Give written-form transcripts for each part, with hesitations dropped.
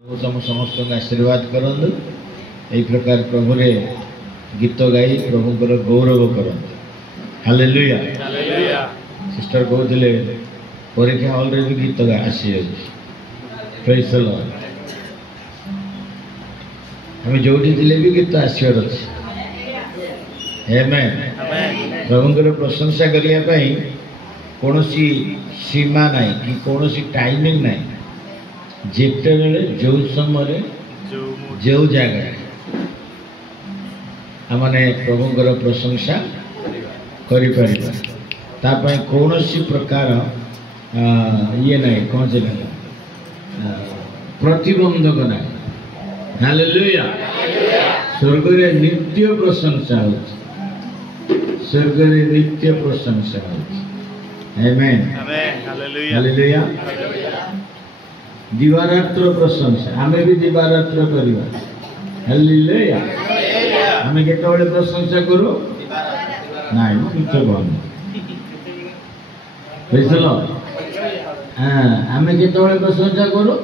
तुम समस्त आशीर्वाद करंतु यही प्रकार प्रभु रे गीत गाई प्रभुंकर गौरव करंतु। हालेलुया। सिस्टर कहते परीक्षा हॉल रे भी गीत गा आसी प्रेज द लॉर्ड। हमें जोठी थिले भी गीत आसीवर अछि। आमेन। प्रभुंकर प्रशंसा करिया पई कोनोसी सीमा नाही कि कोनोसी टाइमिंग नाही। जेते बेले जो समय जो जगह आमने प्रभुंकर प्रशंसा करि परिबा तापय कोनोसी प्रकार ये नहीं कौन से प्रतिबंधक नहीं। हालेलुया। स्वर्ग रे नित्य प्रशंसा होछि। स्वर्ग रे नित्य प्रशंसा होछि। आमेन। हालेलुया। हालेलुया। दिवारात्र प्रशंसा आमे भी दिवारात्र करिवा। हालेलुया। आमे केतबेले प्रशंसा करू नाइ किछ बन बुझलो। हां आमे केतबेले प्रशंसा करू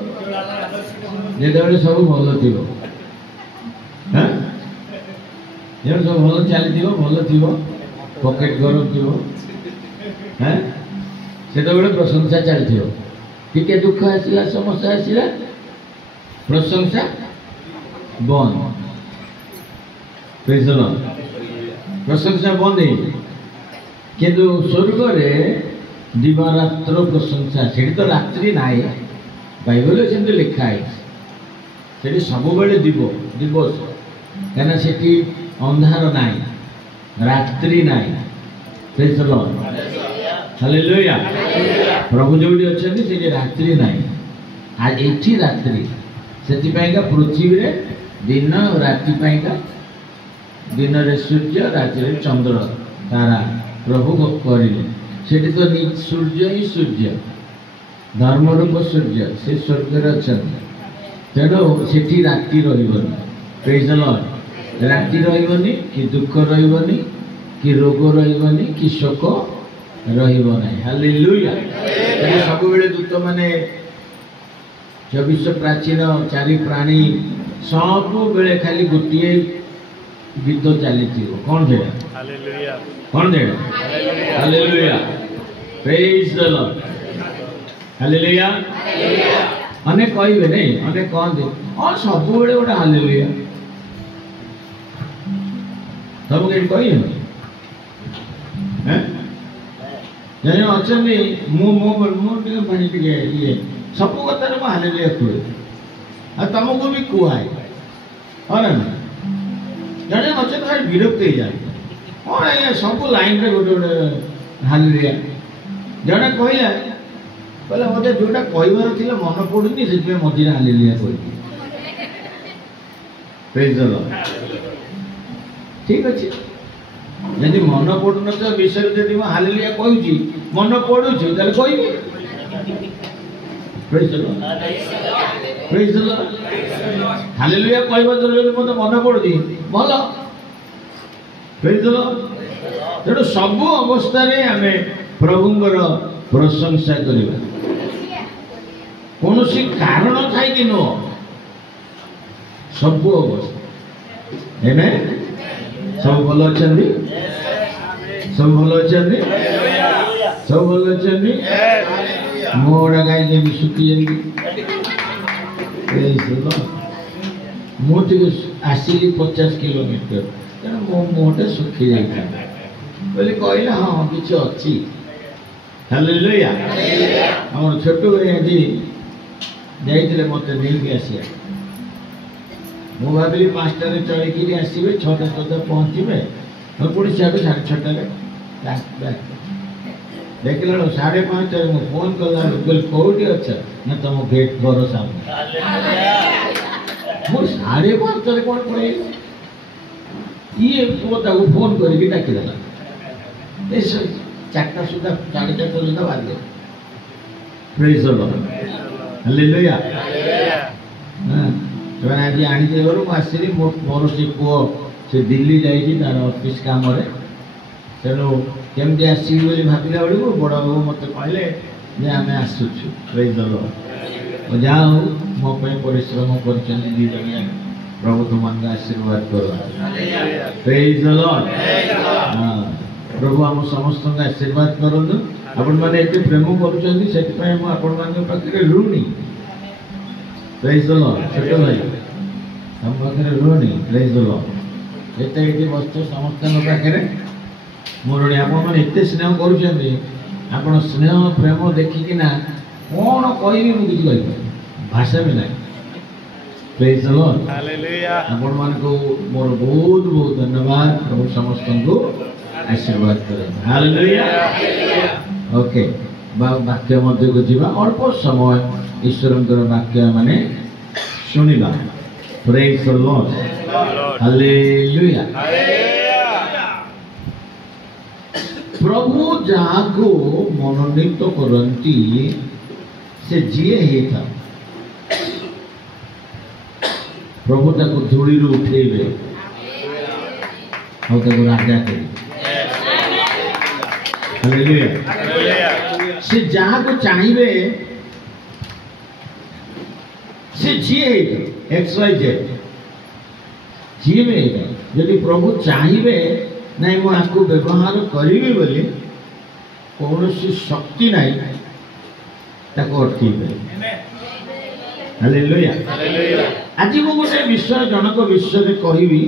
जेतबेले सब भलो थिबो। हां जे सब भलो चली थिबो भलो थिबो पॉकेट गरम थिबो हां सेतबेले प्रशंसा चली थिबो। टिके दुख आसिला समस्या आसिला प्रशंसा बंद। Praise the Lord. प्रशंसा बंद है किंतु स्वर्ग रे दिवारात्र प्रशंसा सेठी तो रात्रि नाई बाइबल सेमते लिखा है सेठी सब बेले दिवस कहना सेठी अंधार नाई रात्रि नाई। Praise the lord. हालेलुया। प्रभु जोड़ी अच्छे से रात्रि ना आज एठी रात्रि से पृथ्वी रे दिन राति दिन रे सूर्य राति रे चंद्र तारा प्रभु करिले सेठी तो सूर्य ही सूर्य धर्म रूप सूर्य से स्वर्ग रे अछन तेणु सेठी राति रहिबनी। Praise the Lord. राति रहिबनी कि दुख रहिबनी कि रोग रहिबनी कि शोक रहिबो नाही। हालेलुया। सब बेले दूत माने 24 प्राचीन चारि प्राणी सब बेले खाली गोटे गीत चली कौन दे हालेलुया कौन दे hallelujah praise the lord. Hallelujah अनेक कहबे नहीं अनेक कहते और सब बेले गोटे हालेलुया सब के कहिए हैं जने अचनी मु मु मु टिके पानी टिके ये सब कथा रे हालेलुया कुए आ तुमको भी कुआई और जने अचन खाली विरक्त हो जाए और ये सब लाइन रे गोटे गोटे हालेलुया जने कहला बोले मते जोटा कहबार थिला मन पडुनी से मझे हालेलुया कहि। Praise the Lord. ठीक अछि यदि मन पड़ुन तो विषय यदि हालेलुया कहूची मन पड़ुची ताले कहबी। Praise the Lord. Praise the lord. Hallelujah कहबा जरूरी मते मन पड़ुची भलो। Praise the Lord. तेणु सब अवस्था रे आमे प्रभुंकर प्रशंसा करिबा कोनोसी कारण थाई कि नो सब अवस्था। आमेन। सब भलो अछंदी सब भलो अछंदी सब भलो अछंदी मोड़ा गाय जे सुखी जंदी मोटे आसिली 50 किलोमीटर तेना मो मोटे सुखी जाइता बोले कहला हां किछ अछि। हालेलुया। हमर छोटो भाई जी जाइतिले मते नेकी आसिया मु भाविली 5टा रे चढ़ी आसवे 6टा सुधा पहुँचे पुणी सियाटू 6:30 देखला 5:30 मुझे फोन कला बोल कौटी अच्छा ना तुम गेट घर सामने मुझे 5:30 कौन पड़े ये पुआ फोन करके डाकिदेला 4टा सुधा 4:30 सुधा बाजे। Praise the lord. हालेलुया। हां आज आनी आसली मोर से पुओ से दिल्ली जाइए तार ऑफिस काम तेणु केमती आसवि भाविला बेलू बड़ बाबू मत कहले आम आसुचु। Praise the Lord. ଯାହା ହଉ ମୋ ପାଇଁ ପରିଶ୍ରମ କରିଛନ୍ତି ଦି ଜଣ ଯାକ। ପ୍ରଭୁ ତୁମମାନଙ୍କୁ ଆଶୀର୍ବାଦ କରନ୍ତୁ। ପ୍ରେଜ୍ ଦ ଲର୍ଡ। ପ୍ରଭୁ ଆମ ସମସ୍ତଙ୍କୁ ଆଶୀର୍ବାଦ କରନ୍ତୁ। ଆପଣମାନେ ଏତେ ପ୍ରେମ କରୁଛନ୍ତି, ସେଥିପାଇଁ ମୁଁ ଆପଣମାନଙ୍କ ପାଖରେ ଋଣୀ। ପ୍ରେଜ୍ ଦ ଲର୍ଡ। ଛୋଟ ଭାଇ ଆମ ପାଖରେ ଋଣୀ। ପ୍ରେଜ୍ ଦ ଲର୍ଡ। ଏତେ ଏଠି ବସିଛ ସମସ୍ତଙ୍କ ପାଖରେ ମୁଁ ଋଣୀ। ଆପଣମାନେ ଏତେ ସ୍ନେହ କରୁଛନ୍ତି, ଆପଣ ସ୍ନେହ ପ୍ରେମ ଦେଖିକିନା କ'ଣ କହିବି ମୁଁ କିଛି କହିପାରିବି, ଭାଷା ବି ନାହିଁ। ପ୍ରେଜ୍ ଦ ଲର୍ଡ। ଆପଣମାନଙ୍କୁ ମୋର ବହୁତ ବହୁତ ଧନ୍ୟବାଦ। ପ୍ରଭୁ ସମସ୍ତଙ୍କୁ ଆଶୀର୍ବାଦ କରନ୍ତୁ। ହାଲେଲୁୟା। ଓକେ, ବାକ୍ୟ ମଧ୍ୟକୁ ଯିବା। ଅଳ୍ପ ସମୟ ଈଶ୍ୱରଙ୍କର ବାକ୍ୟ ମାନେ ଶୁଣିବା। ପ୍ରେଜ୍ ଦ ଲର୍ଡ। ହାଲେଲୁୟା। ପ୍ରଭୁ ଯାହାକୁ ମନୋନୀତ କରନ୍ତି ସେ ଯିଏ ହେଇଥାଉ, ପ୍ରଭୁ ତାକୁ ଧୂଳିରୁ ଉଠେଇବେ ଆଉ ତାକୁ ରାଜା କରିବେ। ସେ ଯାହାକୁ ଚାହିଁବେ ସେ ଯିଏ ହେଇଥାଉ, XYZ ଯିଏ ବି ହେଇଥାଉ, ଯଦି ପ୍ରଭୁ ଚାହିଁବେ ନାଇଁ ମୁଁ ଆକୁ ବ୍ୟବହାର କରିବି ବୋଲି, କୌଣସି ଶକ୍ତି ନାହିଁ ତାକୁ ଅଟକେଇ ପାରିବେ। ହାଲେଲୁୟା। ଆଜି ମୁଁ ଗୋଟେ ବିଷୟ ଜଣକ ବିଷୟରେ କହିବି।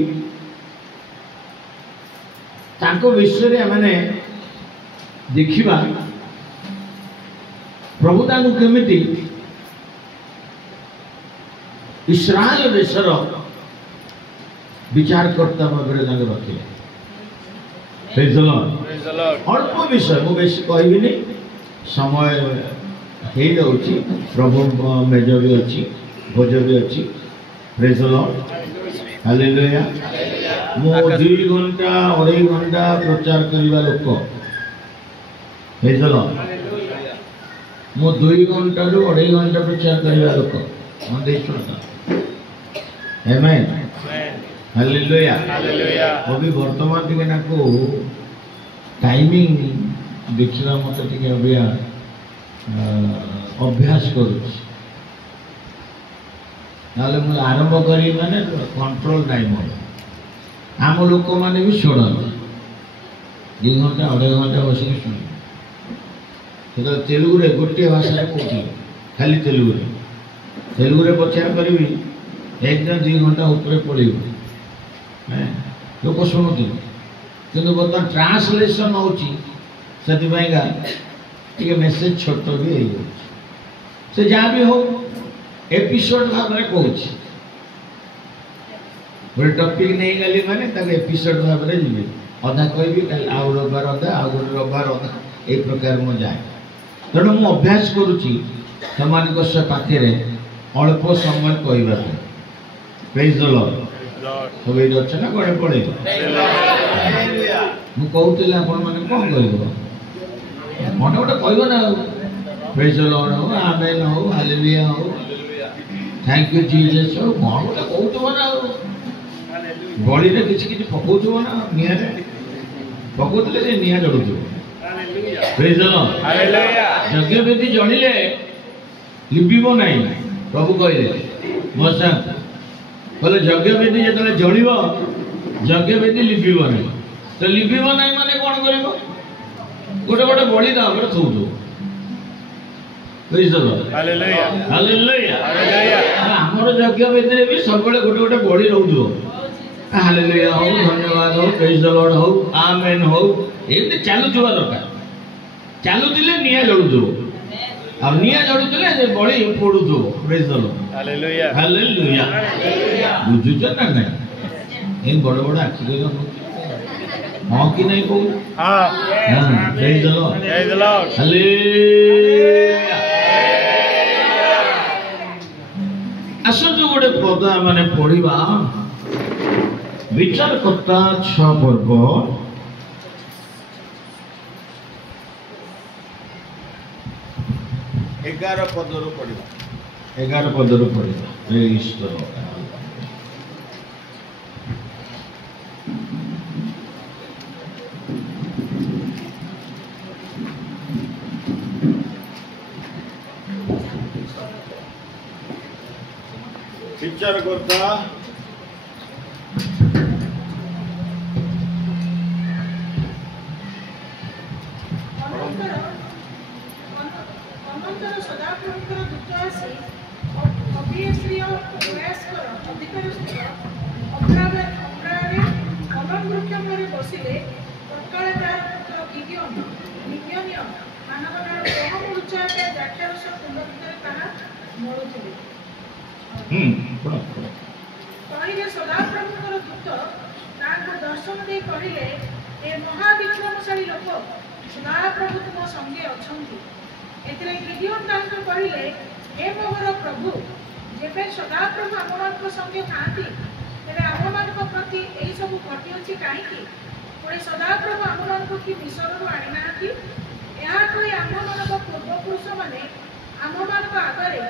ତାଙ୍କ ବିଷୟରେ ଆମେ ଦେଖିବା ପ୍ରଭୁ ତାଙ୍କୁ କେମିତି ଇସ୍ରାଏଲ ଦେଶର ବିଚାରକର୍ତ୍ତା ଭାବରେ ତାଙ୍କୁ ରଖିଲେ। ପ୍ରେଜ୍ ଦ ଲର୍ଡ। ଅଳ୍ପ ବିଷୟ, ମୁଁ ବେଶୀ କହିବିନି, ସମୟ ହେଇଯାଉଛି। ପ୍ରଭୁଙ୍କ ମେଜ ବି ଅଛି, ଭୋଜ ବି ଅଛି। ପ୍ରେଜ୍ ଦ ଲର୍ଡ। ହାଲେଲୁୟା। ମୁଁ 2 ଘଣ୍ଟା 2.5 ଘଣ୍ଟା ପ୍ରଚାର କରିବା ଲୋକ। ପ୍ରେଜ୍ ଦ ଲର୍ଡ। ମୁଁ 2 ଘଣ୍ଟାରୁ 2.5 ଘଣ୍ଟା ପ୍ରଚାର କରିବା ଲୋକ। ଆମେନ୍। ହାଲେଲୁୟା। ଅବି ବର୍ତ୍ତମାନ ଟିକେ ନାକୁ ଟାଇମିଂ ଦେଖିବା ମତେ ଟିକେ ଅଭ୍ୟାସ କରୁଛି। ନହେଲେ ମୁଁ ଆରମ୍ଭ କରିବି ମାନେ କଣ୍ଟ୍ରୋଲ ନାହିଁ ମୋର। ଆମ ଲୋକମାନେ ବି ଶୁଣନ୍ତି, 2 ଘଣ୍ଟା 2.5 ଘଣ୍ଟା ବସିକି ଶୁଣିବେ। ସେତେବେଳେ ତେଲୁଗୁରେ ଗୋଟିଏ ଭାଷାରେ କହୁଥିଲେ, ଖାଲି ତେଲୁଗୁରେ ପ୍ରଚାର କରିବି, ଏକଦମ 2 ଘଣ୍ଟା ଉପରେ ପଳେଇବ। ଲୋକ ଶୁଣୁଥିଲେ, କିନ୍ତୁ ବର୍ତ୍ତମାନ ଟ୍ରାନ୍ସଲେସନ୍ ହେଉଛି, ସେଥିପାଇଁକା ଟିକେ ମେସେଜ ଛୋଟ ବି ହେଇଯାଉଛି। ସେ ଯାହା ବି ହଉ ଏପିସୋଡ ଭାବରେ କହୁଛି। ଗୋଟେ ଟପିକ ନେଇଗଲି ମାନେ ତାକୁ ଏପିସୋଡ ଭାବରେ ଯିବି। ଅଧା କହିବି, କାଲି ଆଉ ରବିବାର ଅଧା, ଆଉ ଗୋଟେ ରବିବାର ଅଧା, ଏଇ ପ୍ରକାର ମୁଁ ଯାଏ। ତେଣୁ ମୁଁ ଅଭ୍ୟାସ କରୁଛି ସେମାନଙ୍କ ପାଖରେ ଅଳ୍ପ ସମୟ କହିବା ପାଇଁ। ପ୍ରେଜ୍ ଦ ଲର୍ଡ। ସବୁ ଏଇଠି ଅଛ ନା କୁଆଡ଼େ ପଳେଇବ? ମୁଁ କହୁଥିଲି ଆପଣମାନେ କ'ଣ କହିବ? ମନେ ଗୋଟେ କହିବ ନା ଆଉ। ପ୍ରେଜ୍ ଦ ଲର୍ଡ ହଉ, ଆମେନ୍ ହଉ, ହାଲେଲୁୟା ହଉ, ଥ୍ୟାଙ୍କ ୟୁ ଜିସସ୍ ହଉ, କ'ଣ ଗୋଟେ କହୁଥିବ ନା ଆଉ। ବଳିରେ କିଛି କିଛି ପକଉଥିବ ନା, ନିଆଁରେ ପକଉଥିଲେ ସେ ନିଆଁ ଜଳୁଥିବ। ପ୍ରେଜ୍ ଦ ଲର୍ଡ। ଯଜ୍ଞବେଦୀ ଜଳିଲେ ଲିଭିବ ନାହିଁ। ପ୍ରଭୁ କହିଲେ ମୋଶା କହିଲେ ଯଜ୍ଞବେଦୀ ଯେତେବେଳେ ଜଳିବ, ଯଜ୍ଞବେଦୀ ଲିଭିବ ନାହିଁ। ତ ଲିଭିବ ନାହିଁ ମାନେ କ'ଣ କରିବ? ଗୋଟେ ଗୋଟେ ବଳି ତା ଉପରେ ଥଉଥିବ। ଆମର ଯଜ୍ଞବେଦୀରେ ବି ସବୁବେଳେ ଗୋଟେ ଗୋଟେ ବଳି ରହୁଥିବ। ହାଲେଲୁୟା ହଉ, ଧନ୍ୟବାଦ ହଉ, ପ୍ରେଜ୍ ଦ ଲର୍ଡ ହଉ, ଆମେନ୍ ହଉ, ଏମିତି ଚାଲୁଥିବା ଦରକାର। ଚାଲୁଥିଲେ ନିଆଁ ଜଳୁଥିବ, ଆଉ ନିଆଁ ଜଳୁଥିଲେ ବଳି ପୋଡୁଥିବ। ପ୍ରେଜ୍ ଦ ଲର୍ଡ। ହାଲେଲୁୟା। ହାଲେଲୁୟା। ବୁଝୁଛ ନା ନାଇଁ? ଏ ବଡ଼ ବଡ଼ ଆଖି କରି ହଁ କି ନାଇଁ କହୁ? ପ୍ରେଜ୍ ଦ ଲର୍ଡ। ହାଲେଲୁୟା। ଆସନ୍ତୁ ଗୋଟେ ପଦ ମାନେ ପଢିବା। ବିଚାରକର୍ତ୍ତା 6 ପର୍ବ 11 ପଦରୁ ପଢିବା। 11 ପଦରୁ ପଢିବା। विचारकर्ता सदाप्रभुଙ୍କର ଦୂତ ଆସି ଅଭିୟଶ୍ରୀ ବୟସ୍କର ଅଧିକାରସ୍ଥର ଅଗ୍ରାରେ କଲମ ବୃକ୍ଷ ମୂଳରେ ବସିଲେ। ତତ୍କାଳେ ତାହାର ପୁତ୍ର ଗିଦିଓନ ମାନବର ଗହମ ଲୁଚାଇବା ପାଇଁ ଦ୍ରାକ୍ଷାରସ କୁଣ୍ଡ ଭିତରେ ତାହା ମଳୁଥିଲେ। କହିଲେ ସଦାପ୍ରଭୁଙ୍କର ଦୂତ ତାଙ୍କୁ ଦର୍ଶନ ଦେଇ କହିଲେ, ଏ ମହାବିକ୍ରମଶାଳୀ ଲୋକ, ସଦାପ୍ରଭୁ ତୁମ ସଙ୍ଗେ ଅଛନ୍ତି। ଏଥିରେ ଗିଦିଓନ ତାଙ୍କୁ କହିଲେ, ହେ ମୋହର ପ୍ରଭୁ, ଯେବେ ସଦାପ୍ରଭୁ ଆମମାନଙ୍କ ସଙ୍ଗେ ଥାଆନ୍ତି ତେବେ ଆମମାନଙ୍କ ପ୍ରତି ଏହିସବୁ ଘଟିଅଛି କାହିଁକି? ପୁଣି ସଦାପ୍ରଭୁ ଆମମାନଙ୍କୁ କି ମିଶରରୁ ଆଣିନାହାନ୍ତି? ଏହା କହି ଆମମାନଙ୍କ ପୂର୍ବପୁରୁଷମାନେ ଆମମାନଙ୍କ ଆଗରେ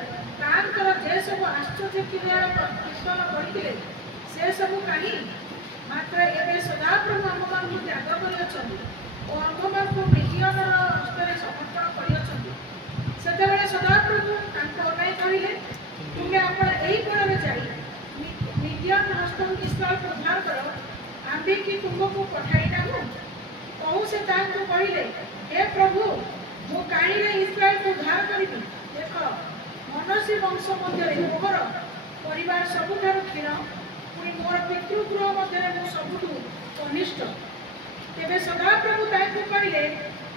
ତାଙ୍କର ଯେ ସବୁ ଆଶ୍ଚର୍ଯ୍ୟ କ୍ରିୟା କୀର୍ତ୍ତନ କରିଥିଲେ ସେସବୁ କାହିଁ? ମାତ୍ର ଏବେ ସଦାପ୍ରଭୁ ଆମମାନଙ୍କୁ ତ୍ୟାଗ କରିଅଛନ୍ତି ଓ ଆମ୍ଭମାନଙ୍କୁ ମିଦିଅନର ହସ୍ତରେ ସମର୍ପଣ କରିଅଛନ୍ତି। ସେତେବେଳେ ସଦାପ୍ରଭୁ ତାଙ୍କୁ ଅନାଇ କହିଲେ, ତୁମେ ଆପଣ ଏହି କୋଣରେ ଯାଇ ମିଦିଅନ ହସ୍ତରୁ ଇସ୍ରାଏଲକୁ ଉଦ୍ଧାର କର, ଆମ୍ଭେ କି ତୁମକୁ ପଠାଇ ନାହୁଁ? କହୁ ସେ ତାଙ୍କୁ କହିଲେ, ହେ ପ୍ରଭୁ, ମୁଁ କାହିଁରେ ଇସ୍ରାଏଲକୁ ଉଦ୍ଧାର କରିବି? ଦେଖ, ମନୋସୀ ବଂଶ ମଧ୍ୟରେ ମୋହର ପରିବାର ସବୁଠାରୁ କ୍ଷୀଣ, ପୁଣି ମୋର ପିତୃଗୃହ ମଧ୍ୟରେ ମୁଁ ସବୁଠୁ କନିଷ୍ଠ। ତେବେ ସଦାପ୍ରଭୁ ତାଙ୍କୁ କହିଲେ,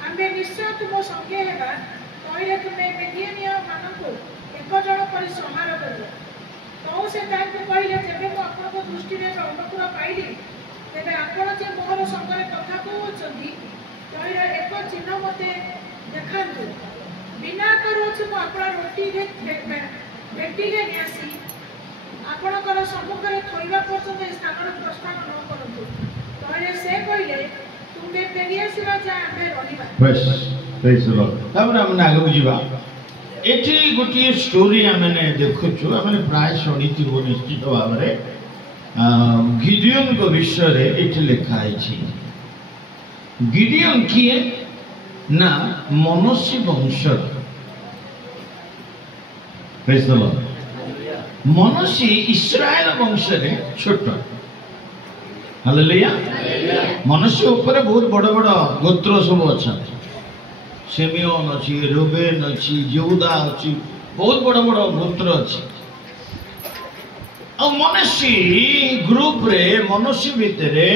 ଆମ୍ଭେ ନିଶ୍ଚୟ ତୁମ ସଙ୍ଗେ ହେବା। କହିଲେ, ତୁମେ ମିଦିଆନୀୟ ମାନଙ୍କୁ ଏକଜଣ କରି ସଂହାର କରିବ। କହୁ ସେ ତାଙ୍କୁ କହିଲେ, ଯେବେ ମୁଁ ଆପଣଙ୍କ ଦୃଷ୍ଟିରେ ଅନୁକୂଳ ପାଇଲି ତେବେ ଆପଣ ଯେ ମୋହର ସଙ୍ଗରେ କଥା କହୁଅଛନ୍ତି, କହିଲେ, ଏକ ଚିହ୍ନ ମୋତେ ଦେଖାନ୍ତୁ। ବିନା କରୁଅଛି ମୁଁ ଆପଣ ଭେଟିରେ ଆସି ଆପଣଙ୍କର ସମ୍ମୁଖରେ ଥୋଇବା ପର୍ଯ୍ୟନ୍ତ ଏହି ସ୍ଥାନର ପ୍ରସ୍ଥାନ ନ କରନ୍ତୁ। କହିଲେ, ସେ କହିଲେ, ତୁମେ ଫେରି ଆସିବା ଯାଏ ଆମ୍ଭେ ରହିବା। ତାପରେ ଆମେ ଆଗକୁ ଯିବା। ଏଠି ଗୋଟିଏ ଷ୍ଟୋରି ଆମେ ଦେଖୁଛୁ, ଆମେ ପ୍ରାୟ ଶୁଣିଥିବୁ ନିଶ୍ଚିତ ଭାବରେ। ଗିଦିଓନଙ୍କ ବିଷୟରେ ଏଠି ଲେଖା ହେଇଛି। ଗିଦିଓନ କିଏ ନା ମନୋସୀ ବଂଶର। ମନୋସୀ ଇସ୍ରାଏଲ ବଂଶରେ ଛୋଟ। ହାଲେଲୁୟା। ମନୋସୀ ଉପରେ ବହୁତ ବଡ଼ ବଡ଼ ଗୋତ୍ର ସବୁ ଅଛନ୍ତି। ସିମିଓନ ଅଛି, ରୁବେନ ଅଛି, ଯହୁଦା ଅଛି, ବହୁତ ବଡ଼ ବଡ଼ ଗୋତ୍ର ଅଛି। ଆଉ ମନୋସୀ ଗ୍ରୁପରେ, ମନୋସୀ ଭିତରେ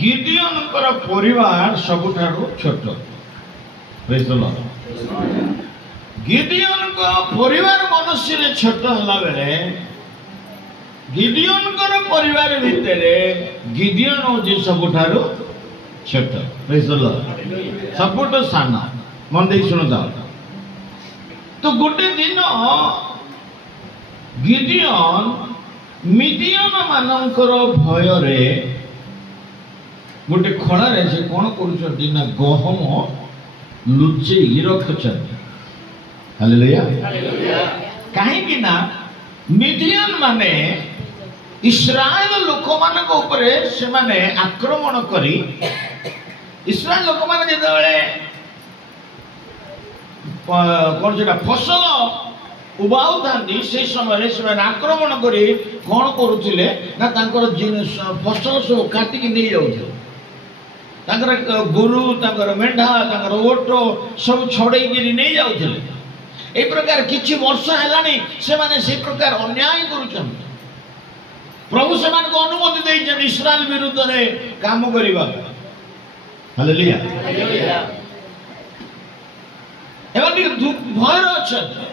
ଗିଦିଓନଙ୍କର ପରିବାର ସବୁଠାରୁ ଛୋଟ। ଗିଦିଓନଙ୍କ ପରିବାର ମନୋସୀରେ ଛୋଟ ହେଲା ବେଳେ ଗିଦିଓନଙ୍କର ପରିବାର ଭିତରେ ଗିଦିଓନ ହେଉଛି ସବୁଠାରୁ ଛୋଟ। ସବୁଠୁ ସାନ। ମନ ଦେଇ ଶୁଣୁଥାଅ। ତ ଗୋଟେ ଦିନ ଗିଦିଓନ ମିଦିଅନ ମାନଙ୍କର ଭୟରେ ଗୋଟେ ଖଳାରେ ସେ କ'ଣ କରୁଛନ୍ତି ନା ଗହମ ଲୁଚେଇ ରଖୁଛନ୍ତି। ହାଲେଲୁୟା। କାହିଁକି ନା ମିଦିଅନ ମାନେ ଇସ୍ରାଏଲ ଲୋକମାନଙ୍କ ଉପରେ ସେମାନେ ଆକ୍ରମଣ କରି, ଇସ୍ରାଏଲ ଲୋକମାନେ ଯେତେବେଳେ କ'ଣ ସେଟା ଫସଲ ଉବାଉଥାନ୍ତି ସେଇ ସମୟରେ ସେମାନେ ଆକ୍ରମଣ କରି କ'ଣ କରୁଥିଲେ ନା ତାଙ୍କର ଫସଲ ସବୁ କାଟିକି ନେଇଯାଉଥିଲେ। ତାଙ୍କର ଗୋରୁ, ତାଙ୍କର ମେଣ୍ଢା, ତାଙ୍କର ଓଟ ସବୁ ଛଡ଼େଇକିରି ନେଇଯାଉଥିଲେ। এই প্রকার কিছু বর্ষ হেলানি সেমানে সেই প্রকার অন্যায় করুଛନ୍ତି। প্রভু সেমানকে অনুমতি ଦେଇଛନ୍ତି ইসরায়েল বিরুদ্ধে কাম করিবা। হালেলুয়া। এবার ভয়ের অଛନ୍ତି।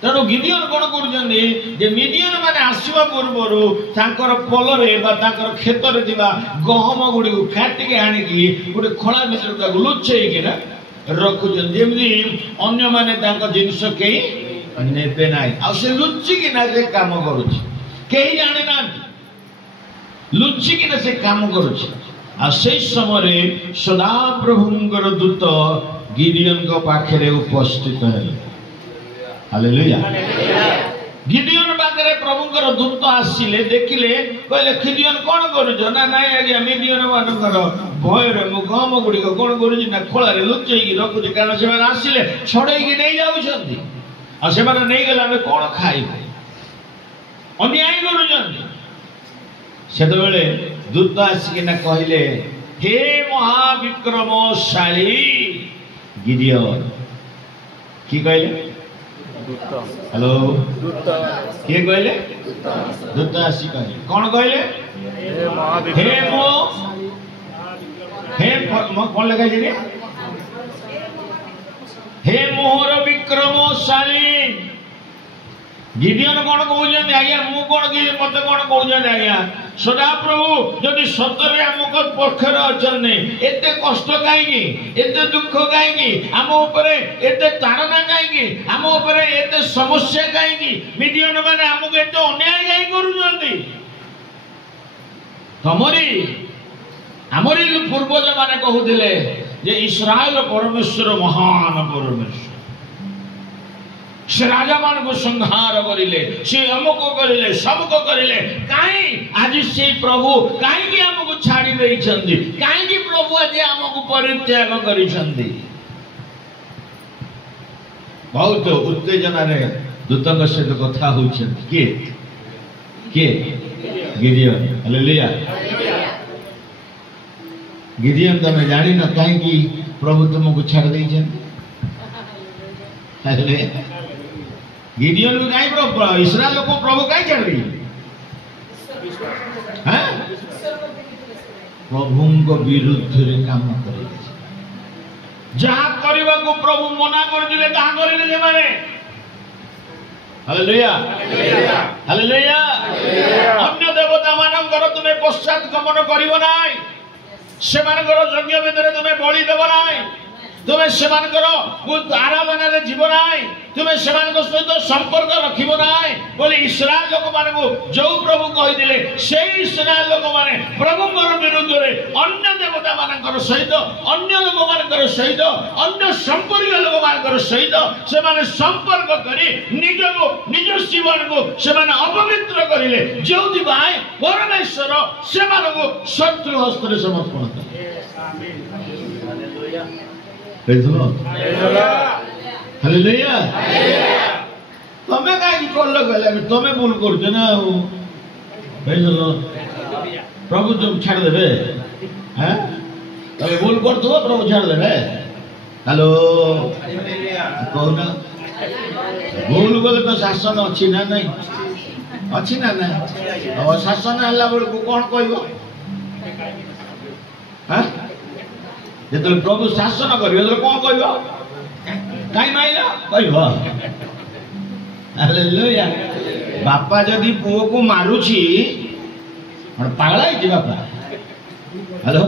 তেଣୁ ଗିଦିଓନ କ'ଣ କରୁଛନ୍ତି ଯେ ମିଦିଅନ ମାନେ ଆସିବା ପୂର୍ବରୁ ତାଙ୍କର ପଲରେ ବା ତାଙ୍କର କ୍ଷେତରେ ଥିବା ଗହମ ଗୁଡ଼ିକୁ କାଟିକି ଆଣିକି ଗୋଟେ ଖଳା ଭିତରେ ତାକୁ ଲୁଚେଇକିନା ରଖୁଛନ୍ତି, ଯେମିତି ଅନ୍ୟମାନେ ତାଙ୍କ ଜିନିଷ କେହି ନେବେ ନାହିଁ। ଆଉ ସେ ଲୁଚିକିନା ସେ କାମ କରୁଛି, କେହି ଜାଣିନାହାନ୍ତି, ଲୁଚିକିନା ସେ କାମ କରୁଛି। ଆଉ ସେଇ ସମୟରେ ସଦାପ୍ରଭୁଙ୍କର ଦୂତ ଗିଦିଓନଙ୍କ ପାଖରେ ଉପସ୍ଥିତ ହେଲେ। ହାଲେଲୁୟା। ଗିଦିଓନ ପାଖରେ ପ୍ରଭୁଙ୍କର ଦୂତ ଆସିଲେ, ଦେଖିଲେ, କହିଲେ, ଗିଦିଓନ କ'ଣ କରୁଛ? ନା ନାଇଁ ଆଜ୍ଞା, ମିଦିଅନ ମାନଙ୍କର ଭୟରେ ମୁଁ ଗହମ ଗୁଡ଼ିକ କ'ଣ କରୁଛି ନା ଖୋଳାରେ ଲୁଚେଇକି ରଖୁଛି, କାରଣ ସେମାନେ ଆସିଲେ ଛଡ଼େଇକି ନେଇଯାଉଛନ୍ତି। ଆଉ ସେମାନେ ନେଇଗଲେ ଆମେ କ'ଣ ଖାଇବୁ? अन्याय करुछन्ति सेतबेले दूत आसिकिना कहले हे महाविक्रमशाली गिदियोन की कहले हेलो किए कहले दूत आसी कहले कौन कहले हे कौन लगा जी हे मोहर विक्रमशाली गिदियोन कौन कहउछन आज्ञा मु कौन कि मते कौन कहउछन आज्ञा सदा प्रभु जदि सतरे हमक पक्षर अछन एते कष्ट काहेकि एते दुख काहेकि हम ऊपरे एते ताड़ना काहेकि हम ऊपरे एते समस्या काहेकि मिडियन माने हमक एते अन्याय काहे करूछन्ति हमरी पूर्वज माने कहूथिले जे इस्राएल परमेश्वर महान परमेश्वर से राजा मान को संहार करिले से हमको करिले सबको करिले काई आज से प्रभु काई कि हमको छाड़ी देई छंदी काई कि प्रभु आज हमको परित्याग करि छंदी बहुत उत्तेजना रे दूतक सहित कथा होछन के गिदियोन हालेलुया गिदियोन तमे जानि न काई कि प्रभु तुमको छाड़ देई छंदी हालेलुया गिदियोन को काई प्रभु इस्राएल को प्रभु काई छाड़ दी हैं प्रभु को विरुद्ध रे काम करे जहां करबा को प्रभु मना कर दिले ता करिले जे माने हालेलुया हालेलुया अन्य देवता मानकर तुमे पश्चात गमन करिवो नाई सेमानकर यज्ञ वेदरे तुमे बलि देबो नाई तुमे सेमानकर आराधना रे जीव नाई तुमे सेमानक सहित संपर्क रखिबो नाई बोले इस्राएल लोक माने को जो प्रभु कहि दिले सेई इस्राएल लोक माने प्रभुकर विरुद्ध रे अन्य देवता मानकर सहित अन्य लोक मानकर सहित अन्य संपर्क लोक मानकर सहित सेमाने संपर्क करी निज जीवन को सेमाने अपवित्र करिले जोति भाई परमेश्वर सेमानक शत्रु हस्त रे समर्पण करे Praise the Lord. Hallelujah. तमे काई कोल्लो गले तमे भूल करछ ना Praise the Lord. प्रभु तुम छाड़ देबे हैं तमे भूल करतो प्रभु छाड़ देबे हेलो कोना भूल गले तो शासन अछि ना नहीं अछि ना ना और शासन हल्ला बेल को कोन कहबो हैं जेतले प्रभु शासन करियो तो कोन कहबो काई माइला कहबो हालेलुया बापा जदी पुओ को मारुची और पागला है बापा हेलो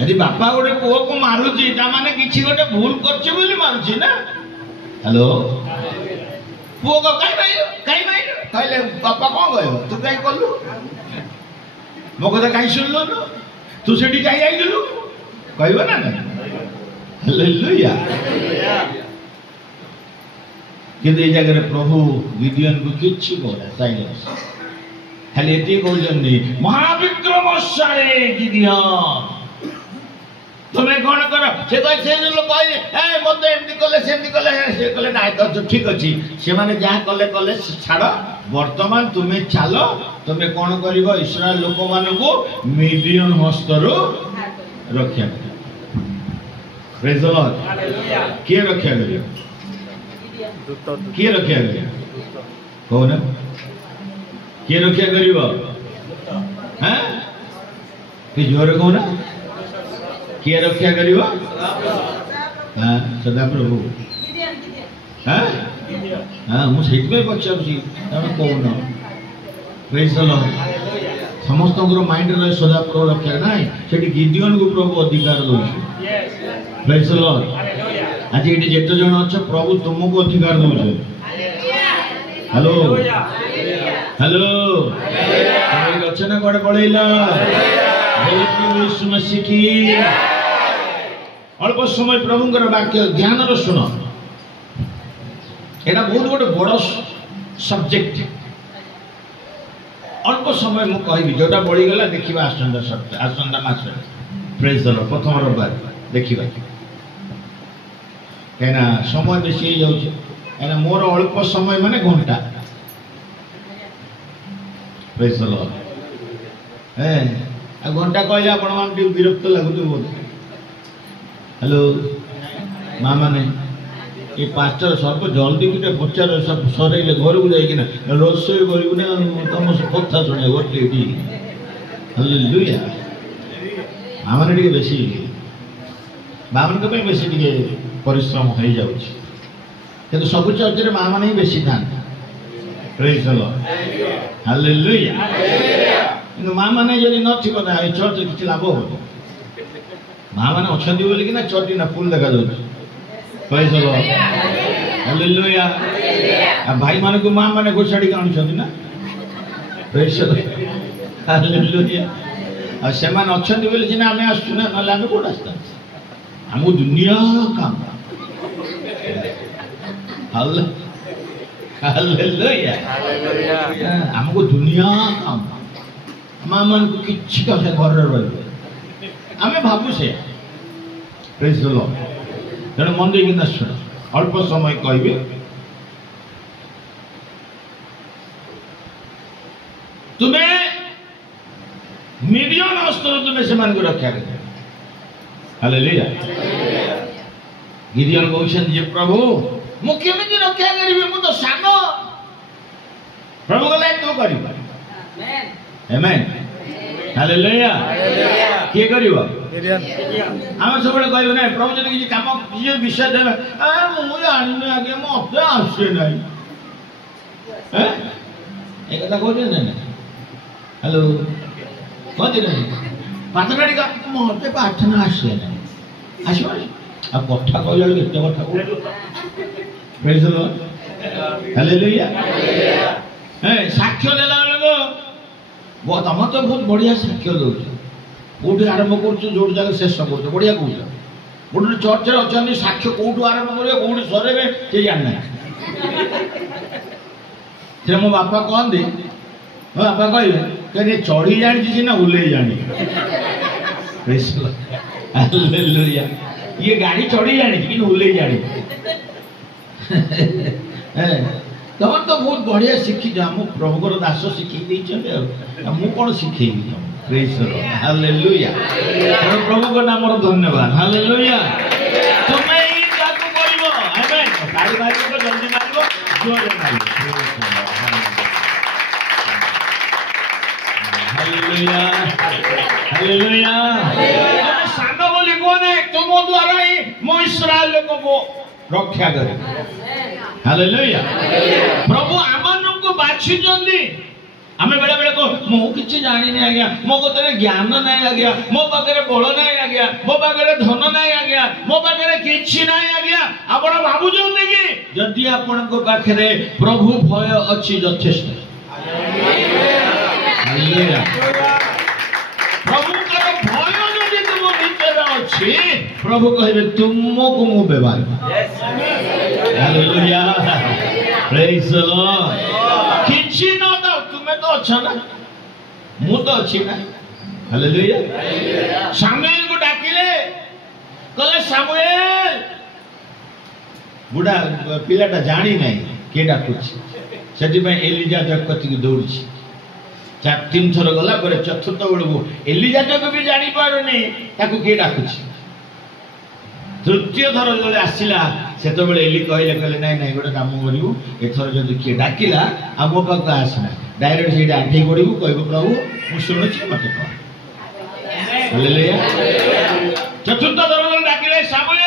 यदि बापा गोटे पुओ को मारुची ता माने किछि गोटे भूल करछि बोली मारुची ना हेलो पुओ को काई माइलो कहले बापा कोन कहबो तू काई करलु मो कथा काई सुनलो तू सेठी काई आइलु कहबो ना हालेलुया किंतु ए जगह प्रभु गिदियोन को किछि बोला साइलेंस खाली एति कहउछन्ती महाविक्रमशाली गिदियोन तुमे कोन कर से लोग कहले ए मते एमती कले सेमती कले से कले नाइ तो ठीक अछि से माने जा कले छाड़ वर्तमान तुमे चालो तुमे कोन करिवो इस्राएल लोक मान को मिडियन हस्तरो रक्षा कर प्रेज द लॉर्ड हालेलुया के रक्षा करियो के रक्षा करियो कौन के रक्षा करिवो हैं के जोर कौन के रक्षा करिवो हां सदा प्रभु हां हां मु सेठ में पछाउछी तमे कौन प्रेज द लॉर्ड समस्त माइंड रे सदा प्रभु रक्षा नाही सेठी गिदियोन को प्रभु अधिकार दोछि प्रेज द लॉर्ड आज एटी जेत जण छ प्रभु तुमको अधिकार दोछ हेलो हेलो तुम रचना कोडे पळैला यीशु मसीह की अल्प समय प्रभुଙ୍କର वाक्य ध्यान रे सुनो एटा बहुत बड़ बड़ सब्जेक्ट अल्प समय मु कहबी जोटा बळी गेला देखिबा आसंदा मास प्रेज द लॉर्ड प्रथम रविवार देखिबा कहना समय बेसी जाउछ एना मोर अल्प समय माने घंटा ପ୍ରେଜ୍ ଦ ଲର୍ଡ। ଆଉ ଘଣ୍ଟା କହିଲେ ଆପଣମାନେ ଟିକେ ବିରକ୍ତ ଲାଗୁଥିବ ବୋଧେ। ହ୍ୟାଲୋ ମା ମାନେ, ଏ ପାଞ୍ଚଟାର ସର୍ବ ଜଲ୍ଦି ଗୋଟେ ପଚାର ସରେଇଲେ ଘରକୁ ଯାଇକିନା ରୋଷେଇ କରିବୁ ନା ତମ କଥା ଶୁଣିବ ଏଠି। ହାଲେଲୁୟା। ମା ମାନେ ଟିକେ ବେଶୀ, ମା ମାନଙ୍କ ପାଇଁ ବେଶୀ ଟିକେ ପରିଶ୍ରମ ହେଇଯାଉଛି, କିନ୍ତୁ ସବୁ ଚର୍ଚ୍ଚରେ ମା ମାନେ ହିଁ ବେଶୀ ଥାନ୍ତି। ପ୍ରେଜ୍ ଦ ଲର୍ଡ। ହାଲେଲୁୟା। କିନ୍ତୁ ମା ମାନେ ଯଦି ନଥିବ ନା ଏ ଚର୍ଚ୍ଚରେ କିଛି ଲାଭ ହବ। ମା ମାନେ ଅଛନ୍ତି ବୋଲିକିନା ଚର୍ଚ୍ଚ ନା ଫୁଲ ଦେଖାଯାଉଛି। ପ୍ରେଜ୍ ଦ ଲର୍ଡ। ହାଲେଲୁୟା। ଆଉ ଭାଇମାନଙ୍କୁ ମା ମାନେ ଘୋଷାଡ଼ିକି ଆଣୁଛନ୍ତି ନା। ପ୍ରେଜ୍ ଦ ଲର୍ଡ। ହାଲେଲୁୟା। ଆଉ ସେମାନେ ଅଛନ୍ତି ବୋଲି ସିନା ଆମେ ଆସୁଛୁ ନା, ନହେଲେ ଆମେ କୋଉଠି ଆସିଥାନ୍ତୁ। ଆମକୁ ଦୁନିଆ କାମ। ହାଲେଲୁୟା। ଆମକୁ ଦୁନିଆ କାମ। ମା ମାନଙ୍କୁ କିଛି କଥା ଘରରେ ରହିବେ ଆମେ ଭାବୁ ସେ। ପ୍ରେଜ୍ ଦ ଲର୍ଡ। ତେଣୁ ମନ ଦେଇକିନା ଶୁଣ, ଅଳ୍ପ ସମୟ କହିବି। ତୁମେ ମିଡ଼ିୟନ ଅସ୍ତ୍ର ତୁମେ ସେମାନଙ୍କୁ ରକ୍ଷା କରିବ। ହାଲେଲୁୟା। ଗିଦିୟନ କହୁଛନ୍ତି ଯେ ପ୍ରଭୁ ମୁଁ କେମିତି ରକ୍ଷା କରିବି, ମୁଁ ତ ସାନ। ପ୍ରଭୁ କହିଲେ ତୁ କରିବ। ଆମେନ୍। ହାଲେଲୁୟା। କିଏ କରିବ? ଆମେ ସବୁବେଳେ କହିବୁ ନାହିଁ ପ୍ରଭୁ ଯଦି କିଛି କାମ କିଛି ବିଷୟ ଦେବେ, ମୁଁ ଜାଣିନି ଆଜ୍ଞା, ମତେ ଆସେ ନାହିଁ। ଏ କଥା କହୁଛନ୍ତି ନା? ହ୍ୟାଲୋ କହନ୍ତି ନା ପାଠକାଢ଼ି ମତେ ପ୍ରାର୍ଥନା ଆସେ ନାହିଁ। ଆସିବ ଆଉ କଥା କହିଲା ବେଳକୁ ଏତେ କଥା କହୁଛୁ। ପ୍ରେଜ୍ ଦ ଲର୍ଡ। ହାଲେଲୁୟା। ସାକ୍ଷ୍ୟ ଦେଲା ବେଳକୁ ତମେ ତ ବହୁତ ବଢିଆ ସାକ୍ଷ୍ୟ ଦଉଛ। କୋଉଠି ଆରମ୍ଭ କରୁଛୁ, ଯୋଉଠି ଜାଗା ଶେଷ କରୁଛ, ବଢିଆ କହୁଛ। ଗୋଟେ ଚର୍ଚ୍ଚରେ ଅଛନ୍ତି ସାକ୍ଷ୍ୟ କୋଉଠୁ ଆରମ୍ଭ କରିବେ କୋଉଠି ସରେଇବେ ସେ ଜାଣିନାହିଁ। ସେ ମୋ ବାପା କହନ୍ତି, ମୋ ବାପା କହିବେ ଚଢି ଜାଣିଛି ସିନା ଓହ୍ଲେଇ ଜାଣି। ଇଏ ଗାଡି ଚଢି ଜାଣିଛି କିନ୍ତୁ ଓହ୍ଲେଇ ଜାଣିଛି। ତମେ ତ ବହୁତ ବଢିଆ ଶିଖିଛ। ଆମ ପ୍ରଭୁଙ୍କର ଦାସ ଶିଖେଇ ଦେଇଛନ୍ତି, ଆଉ ମୁଁ କଣ ଶିଖେଇବି ତମକୁ। ପ୍ରେଜ୍ ଦ ଲର୍ଡ। ହାଲେଲୁୟା। ପ୍ରଭୁଙ୍କ ନାମର ଧନ୍ୟବାଦ। ହାଲେଲୁୟା। ତୁମେ ଏଇ ଯାକୁ କରିବ। ଆମେନ୍। ଗାଡ଼ି ମାରିବ, ଜଲ୍ଦି ମାରିବ, ଜୋରରେ ମାରିବ। ହାଲେଲୁୟା। ହାଲେଲୁୟା। ତମେ ସାନ ବୋଲି କୁହନି, ତୁମ ଦ୍ୱାରା ହିଁ ମୁଁ ଇସ୍ରାଏଲ ଲୋକଙ୍କୁ ରକ୍ଷା କରିବି। ହାଲେଲୁୟା। ପ୍ରଭୁ ଆମମାନଙ୍କୁ ବାଛିଛନ୍ତି। ଆମେ ବେଳେ ବେଳେ କହୁ ମୁଁ କିଛି ଜାଣିନି ଆଜ୍ଞା, ମୋ କତିରେ ଜ୍ଞାନ ନାହିଁ ଆଜ୍ଞା, ମୋ ପାଖରେ ବଳ ନାହିଁ ଆଜ୍ଞା, ମୋ ପାଖରେ ଧନ ନାହିଁ ଆଜ୍ଞା, ମୋ ପାଖରେ କିଛି ନାହିଁ ଆଜ୍ଞା। ଆପଣ ଭାବୁଛନ୍ତି କି ଯଦି ଆପଣଙ୍କ ପାଖରେ ପ୍ରଭୁ ଭୟ ଅଛି ଯଥେଷ୍ଟ। ପ୍ରଭୁଙ୍କର ଭୟ ଯଦି ତୁମ ଭିତରେ ଅଛି, ପ୍ରଭୁ କହିବେ ତୁମକୁ ମୁଁ ବ୍ୟବହାର। ହାଲେଲୁୟା। ପ୍ରେଜ୍ ଦ ଲର୍ଡ। କିଛି ନ ଦାও, ତୁମେ ତ ଅଛ ନା, ମୁଁ ତ ଅଛି ନା। ହାଲେଲୁୟା। ସାମୁଏଲକୁ ଡାକିଲେ, କହିଲେ ସାମୁଏଲ। ବୁଢା ପିଲାଟା ଜାଣି ନାହିଁ କିଏ ଡାକୁଛି, ସେଥିପାଇଁ ଏଲିଜାବେଥ କତିକି ଦୌଡୁଛି। 3 ଥର ଗଲା ପରେ ଚତୁର୍ଥ ବେଳକୁ ଏଲିଜାବେଥ ବି ଜାଣିପାରୁନି ତାକୁ କିଏ ଡାକୁଛି। ତୃତୀୟ ଥର ଯେତେବେଳେ ଆସିଲା ସେତେବେଳେ ଏଲି କହିଲେ ନାଇଁ ନାଇଁ ଗୋଟେ କାମ କରିବୁ, ଏଥର ଯଦି କିଏ ଡାକିଲା ଆଉ ମୋ ପାଖକୁ ଆସନା, ଡାଇରେକ୍ଟ ସେଇଠି ଆଣ୍ଠେଇ ପଡ଼ିବୁ, କହିବୁ ପ୍ରଭୁ ମୁଁ ଶୁଣୁଛି ମତେ କହ। ହାଲେଲୁୟା। ଚତୁର୍ଥ ଥର ଡାକିଲେ ସାମୁଏଲ,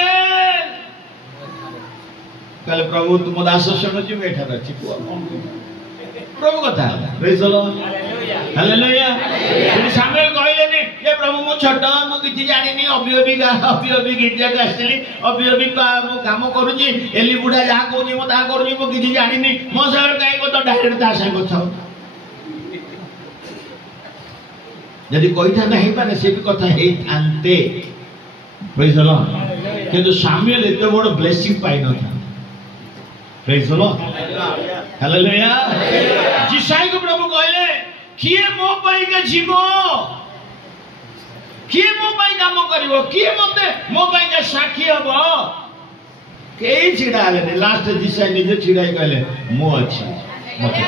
କହିଲେ ପ୍ରଭୁ ତୁମ ଦାସ ଶୁଣୁଛି, ମୁଁ ଏଠାରେ ଅଛି, କୁହ ପ୍ରଭୁ କଥା ହେଲା। ପ୍ରେଜ୍ ଦ ଲର୍ଡ। ହାଲେଲୁୟା। ସାମୁଏଲ କହିଲେନି ଯେ ପ୍ରଭୁ ମୁଁ ଛୋଟ, ମୁଁ କିଛି ଜାଣିନି, ଅବିଅବି ଗୀତିଆକୁ ଆସିଥିଲି, ଅବିଅବି ମୁଁ କାମ କରୁଛି, ଏଲି ବୁଢା ଯାହା କହୁଛି ମୁଁ ତାହା କରୁଛି, ମୁଁ କିଛି ଜାଣିନି, ମୋ ସାଙ୍ଗରେ କାହିଁ କଥା, ଡାଇରେକ୍ଟ ତା ସାଙ୍ଗେ କଥା ହଉ। ଯଦି କହିଥାନ୍ତେ ହେଇପାରେ ସେ ବି କଥା ହେଇଥାନ୍ତେ। ପ୍ରେଜ୍ ଦ ଲର୍ଡ। କିନ୍ତୁ ସାମୁଏଲ ଏତେ ବଡ ବ୍ଲେସିଂ ପାଇନଥାନ୍ତେ। ପ୍ରେଜ୍ ଦ ଲର୍ଡ। ହାଲେଲୁୟା। ଯିଶାଇକୁ ପ୍ରଭୁ କହିଲେ କିଏ ମୋ ପାଇଁକା ଯିବ, କିଏ ମୋ ପାଇଁ କାମ କରିବ, କିଏ ମତେ ମୋ ପାଇଁକା ସାକ୍ଷୀ ହବ। କେହି ଛିଡା ହେଲେନି। ଲାଷ୍ଟ ଯିଶାଇ ନିଜେ ଛିଡା ହେଇ କହିଲେ ମୁଁ ଅଛି, ମତେ।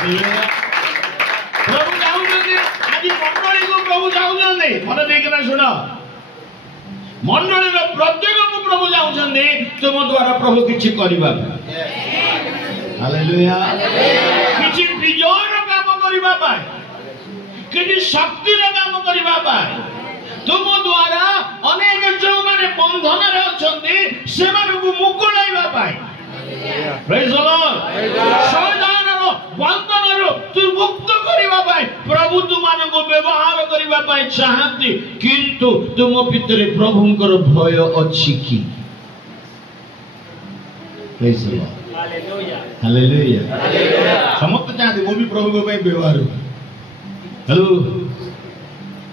प्रभु चाहते आज मंडली को प्रभु चाहते मन देखना सुन मंडली प्रत्येक को प्रभु चाहते तुम द्वारा प्रभु किसी करवा हालेलुया किसी विजयर काम करवा पाए किसी शक्तिर काम करवा पाए तुम द्वारा अनेक जो माने बंधन रे अछंती से माने को मुकुलाइबा पाए प्रेज द लॉर्ड शैतान रो बंधन रो तू मुक्त करबा पाए प्रभु तुमान को व्यवहार करबा पाए चाहती किंतु तुम भीतर प्रभुंकर भय अछि की praise the lord hallelujah hallelujah समस्त चाहते वो भी प्रभु को पाए व्यवहार हेलो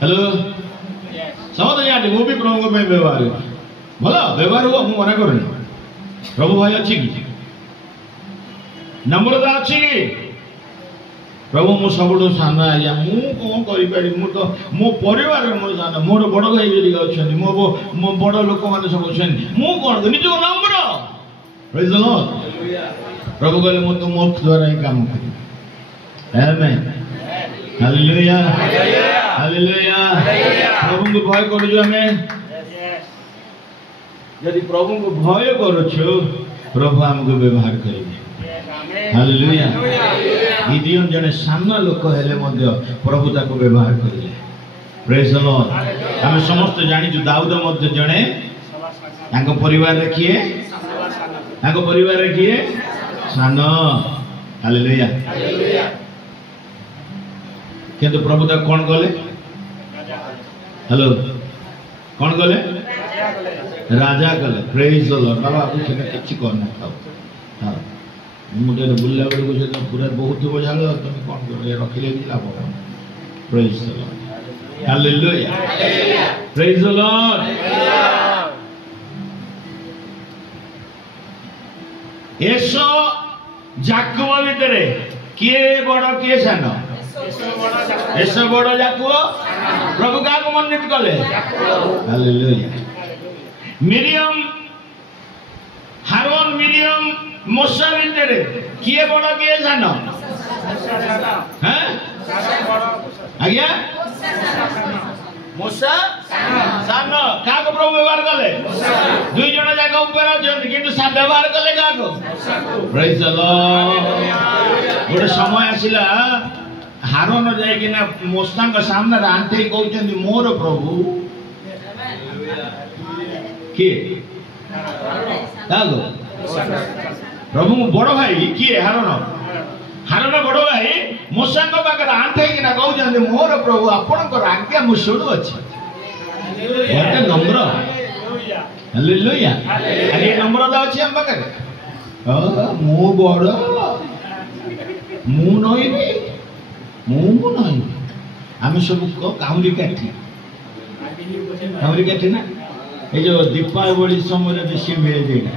हेलो समझ जाते वो भी प्रभु को व्यवहार भला व्यवहार हुआ मु मना करूँ प्रभु भाई अच्छी की नम्रता अच्छी की प्रभु मु सब सान आया मु कौन करी मु तो मो परिवार मो सान मोर बड़ भाई जी अच्छा मो बड़ लोक मैंने सब अच्छा मु कौन निज नम्र प्रेज द लॉर्ड प्रभु कहले मु तो मो द्वारा ही काम करी आमेन हालेलुया हालेलुया प्रभु को भय करू हमें यदि प्रभु को भय करू प्रभु हमको व्यवहार करेंगे हालेलुया गिदियोन जने सामना लोक हेले मध्य प्रभु ताको व्यवहार करिले प्रेज द लॉर्ड हम समस्त जानि जो दाऊद मध्य जने ताको परिवार रखिए ताको परिवार रखिए सानो हालेलुया किंतु प्रभु तक कौन गले हेलो कौन गले राजा गले प्रेज द लॉर्ड बाबा आपको सेना किछि करना था हां मुझे बुल्ला बेल को से पूरा बहुत बजाल तुम कौन कर रखिले भी लाभ praise the lord hallelujah praise the Lord एसो जाकब भितरे किए बड़ किए सानो ऐसा बड़ा जाकुब प्रभु का मनोनीत कले हालेलुया मिरियम हारून मिरियम मूसा भितरे किए बड़ा किए जानो हैं आज्ञा मूसा सानो का को प्रभु व्यवहार कले दुई जण जाका ऊपर अछन किंतु सा व्यवहार कले का को प्रेज द लॉर्ड गोटे समय आसिला हारोन जाएगी ना मूसा का सामने आंते कहते मोर प्रभु किए प्रभु बड़ भाई किए हारोन हारोन बड़ भाई मूसा पाखे आंते कि ना कहते मोर प्रभु आपण आज्ञा मु शुणु अच्छी नम्र हालेलुया आगे नम्रता अच्छी हम पाखे मु बड़ मु नई मु नहीं आम सब काउरी काठी ना ये जो दीपावली समय बेसी मिले देना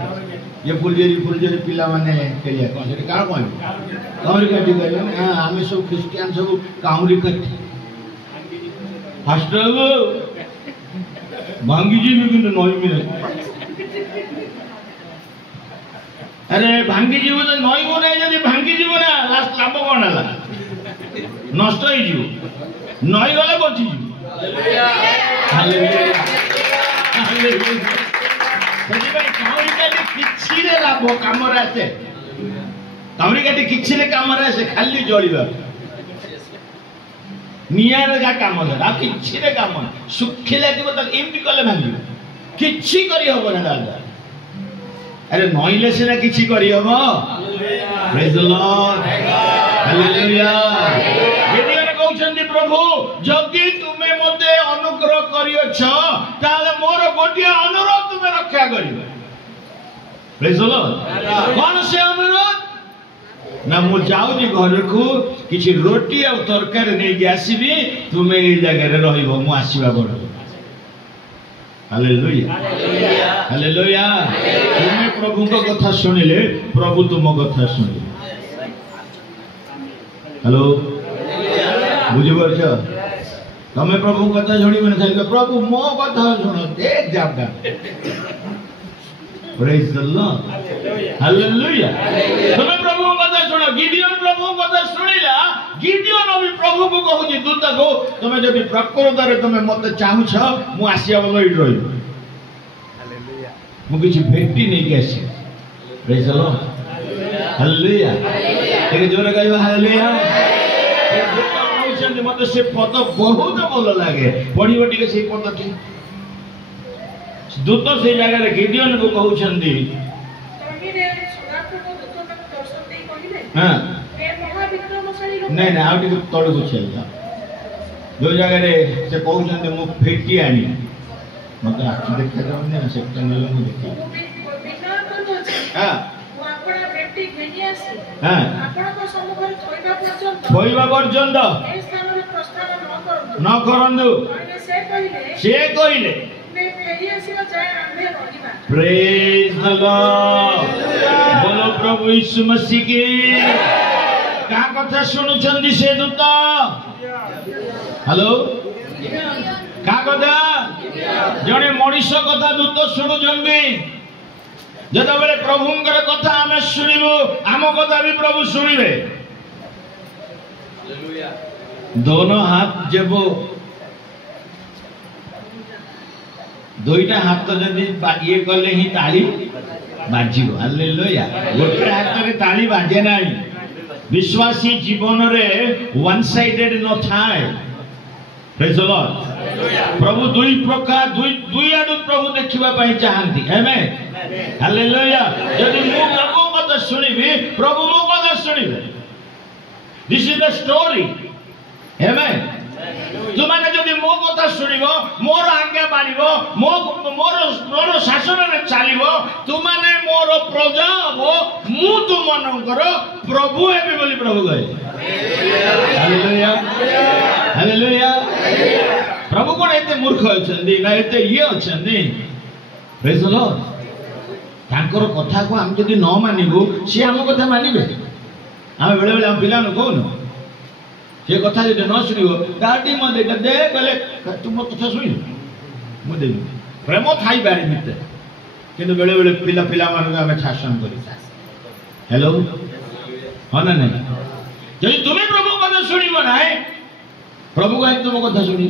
ये फुलझरी पिला माने खेलिया कौन से का कह काउरी काठी कहले हां आम सब क्रिश्चियन सब काउरी काठी फास्ट भांगी जी भी किंतु नई मिले अरे भांगी जीव तो नई बना जब भांगी जीव ना लास्ट लाभ कौन है नष्ट हो नई गले बची लाभ कम आसे काउरी काठी किसी कम आसे खाली जलिबा निआर जा काम किसी कम सुखी लगे एमती कले भांग कि हम ना दादा अरे नईले सीना किसी करहब प्रेज द लॉर्ड हालेलुया कहते प्रभु जदि तुम्हें मते अनुग्रह करियछ ताले मोर गोटे अनुरोध तुम्हें रक्षा करिवे प्रेज द लॉर्ड कौन से अनुरोध ना मु जाउनी घर को किछि रोटी आ तरकारी नै आसीबी तुम्हें ए जगह रे रहिबो मु आसीबा बड़ हालेलुया हालेलुया तुम्हें प्रभु को कथा सुनिले प्रभु तुम कथा सुनिले हेलो बुझी पारछ तमे प्रभु कथा सुनिबे न प्रभु मो कथा सुनो एक जाबदा प्रेज द लॉर्ड हालेलुया तमे प्रभु कथा सुनो गिडियन प्रभु कथा सुनिला गिडियोन भी प्रभु को कहूँ दूत को तुम जब प्रकृत तुम मत चाहूछ मु आसिया बोल ये रही मुझे भेटी नहीं के आसी प्रेज द लॉर्ड हालेलुया एक जोर कहबा हालेलुया मत से पद बहुत भल लगे पढ़िब टे से पद दूत से जगह गिडियोन को कहते नहीं ना आउट तौड़ को चल जो जगह से कहते मु फेटी आनी मत आखि देखा जाऊनी से देखा थोइबा पर्यंत न करंदु से कहले प्रेज द लॉर्ड बोलो प्रभु यीशु मसीह की का कथा सुनुचंदी से दूत हेलो का कथा जने मनीष कथा दूत शुणुचंदी जब बेले प्रभुंकर कथा आम शुणु आम कथा भी प्रभु शुणिबे दोनों हाथ जब दुईटा हाथ जदि ये कले ही ताली बाजिबो हालेलुया गोटे हाथ रे ताली बाजे नाही विश्वासी जीवन रे वन साइडेड न थाए प्रेज द लॉर्ड प्रभु दुई प्रकार दुई आडु प्रभु देखिबा पई चाहंती आमेन हालेलुया यदि मु प्रभु कथा सुनिबी प्रभु मो कथा सुनिबे दिस इज द स्टोरी आमेन तुमने जदि मो कथा सुनिबो मोर आज्ञा मानिबो मोर शासन रे चलिबो तुमने मोर प्रजा हो मु तुमनकर प्रभु हेबे बोली प्रभु कहे हालेलुया हालेलुया प्रभु कोन एते मूर्ख अछंदी ना एते ये अछंदी प्रेज द लॉर्ड तांकर कथा को हम जदि न मानिबो से हम कथा मानिबे हम बेले बेले हम पिला न कोन ये कथा जदि न सुनिबो गाडी म दे कहले तुम कथा सुनि म दे प्रेम थाई बारी मिते किंतु बेले बेले पिला पिला मान हम शासन करी हेलो हां ना नहीं जदि तुमे प्रभु कथा सुनिबो नाही प्रभु का तुम कथा सुनि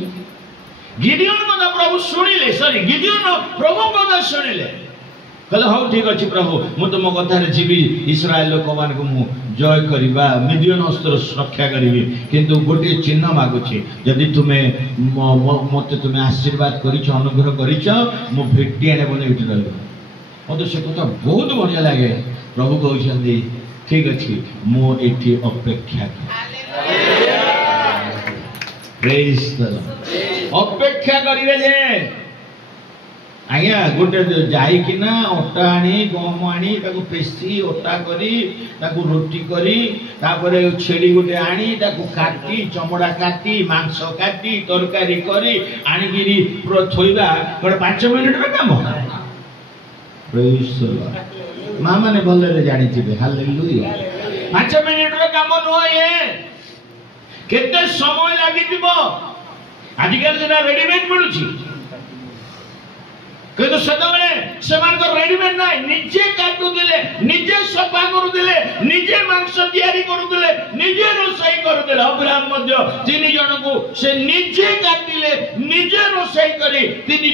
गिडियोन कथा प्रभु सुनिले सॉरी गिडियोन प्रभु कथा सुनिले कहले हाउ ठीक अछि प्रभु मु तुम कथा रे जीवी इस्राएल लोक मान को मु जय करिबा मिडियन अस्त्र रक्षा करिबी किंतु गोटे चिन्ह मागुछि यदि तुमे मते तुमे आशीर्वाद करिछ अनुग्रह करिछ मु भेटी आने बोले इठ रहलो मते से कथा बहुत बढ़िया लागे प्रभु कहउछंदी ठीक अछि मु एठी अपेक्षा प्रेज द लॉर्ड अपेक्षा करिले जे आज्ञा गोटे जाई किना अटा आनी गहम आनी ताकू पेसी अटा करी ताकू रोटी करी तापरे छेड़ी गोटे आनी ताकू काटी चमड़ा काटी मांस काटी तरकारी करी आनी गिरी थोइबा गोटे 5 मिनिट रे काम प्रेज द लॉर्ड मां माने भले जानि थिबे हालेलुया 5 मिनिट रे काम न ये केते समय लागि दिबो आजिकल जेना रेडीमेड मिलुची किंतु सदाबले समान को रेडीमेड नाही निजे काटू दिले निजे सफा करू दिले निजे मांस तयारी करू दिले निजे रोसई करू दिले अब्राहम मध्य 3 जन को से निजे काटिले निजे रोसई करी 3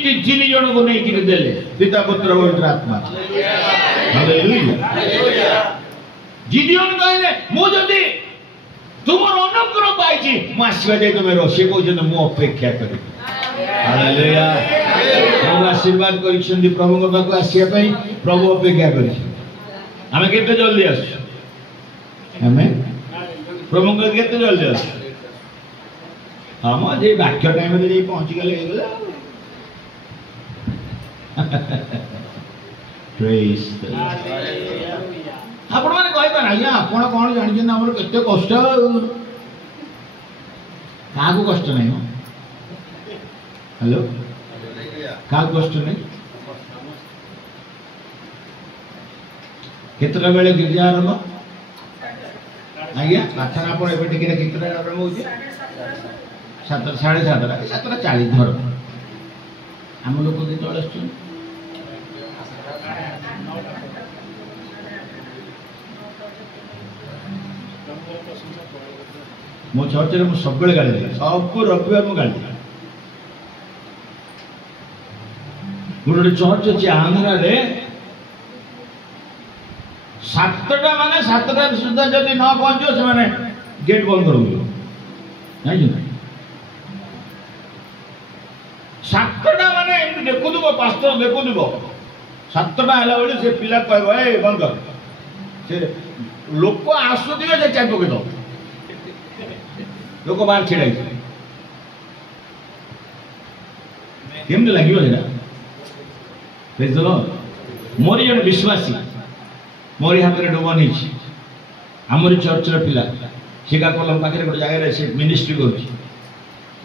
जन को नहीं कि देले पिता पुत्र पवित्र आत्मा हालेलुया गिडियोन कहले मु जदी तुमर अनुग्रह पाइछि मु आशीर्वाद दे तुमे रोसई को जन मु अपेक्षा करी हालेलुया प्रभु आशीर्वाद करिसंदी प्रभु को पाखु आसिया पई प्रभु अपेक्षा करि हमें केते जल्दी आस हमें प्रभु को केते जल्दी आस हम जे वाक्य टाइम रे पहुंच गेले हेगला प्रेज द लॉर्ड आपण माने कहि पाना या आपण कोन जानि जे हमर केते कष्ट कागु कष्ट नहीं हो हेलो का कष्ट नहीं केतरा बेले गिरजा आरंभ आज्ञा प्रार्थना पर एबे टिके केतरा आरंभ होजे 7 7:30 7:40 धर हम लोग के तळे आछन ମୋ ଚର୍ଚ୍ଚରେ ମୁଁ ସବୁବେଳେ ଗାଳି ଦିଏ, ସବୁ ରବିବାର ମୁଁ ଗାଳି ଦିଏ। ଗୋଟେ ଚର୍ଚ୍ଚ ଅଛି ଆନ୍ଧ୍ରାରେ, 7ଟା ମାନେ 7ଟା ସୁଦ୍ଧା ଯଦି ନ ପହଞ୍ଚିବ ସେମାନେ ଗେଟ୍ ବନ୍ଦ କରିଦେବେ, ଜାଣିଛନ୍ତି? 7ଟା ମାନେ ଏମିତି ଦେଖୁଥିବ, ପାଷ୍ଟର ଦେଖୁଥିବ, 7ଟା ହେଲା ବେଳେ ସେ ପିଲା କହିବ ଏ ବନ୍ଦ କର, ସେ ଲୋକ ଆସୁଥିବେ ସେ ଚାବି ପକେଇଦବ, ଲୋକ ବାହାର ଛିଡ଼ା ହେଇଥିବେ। କେମିତି ଲାଗିବ ସେଇଟା? ମୋରି ଜଣେ ବିଶ୍ୱାସୀ ମୋରି ହାତରେ ଡୁବ ନେଇଛି, ଆମରି ଚର୍ଚ୍ଚର ପିଲା, ଶ୍ରୀକାକୁଲମ୍ ପାଖରେ ଗୋଟେ ଜାଗାରେ ସେ ମିନିଷ୍ଟ୍ରି କରୁଛି।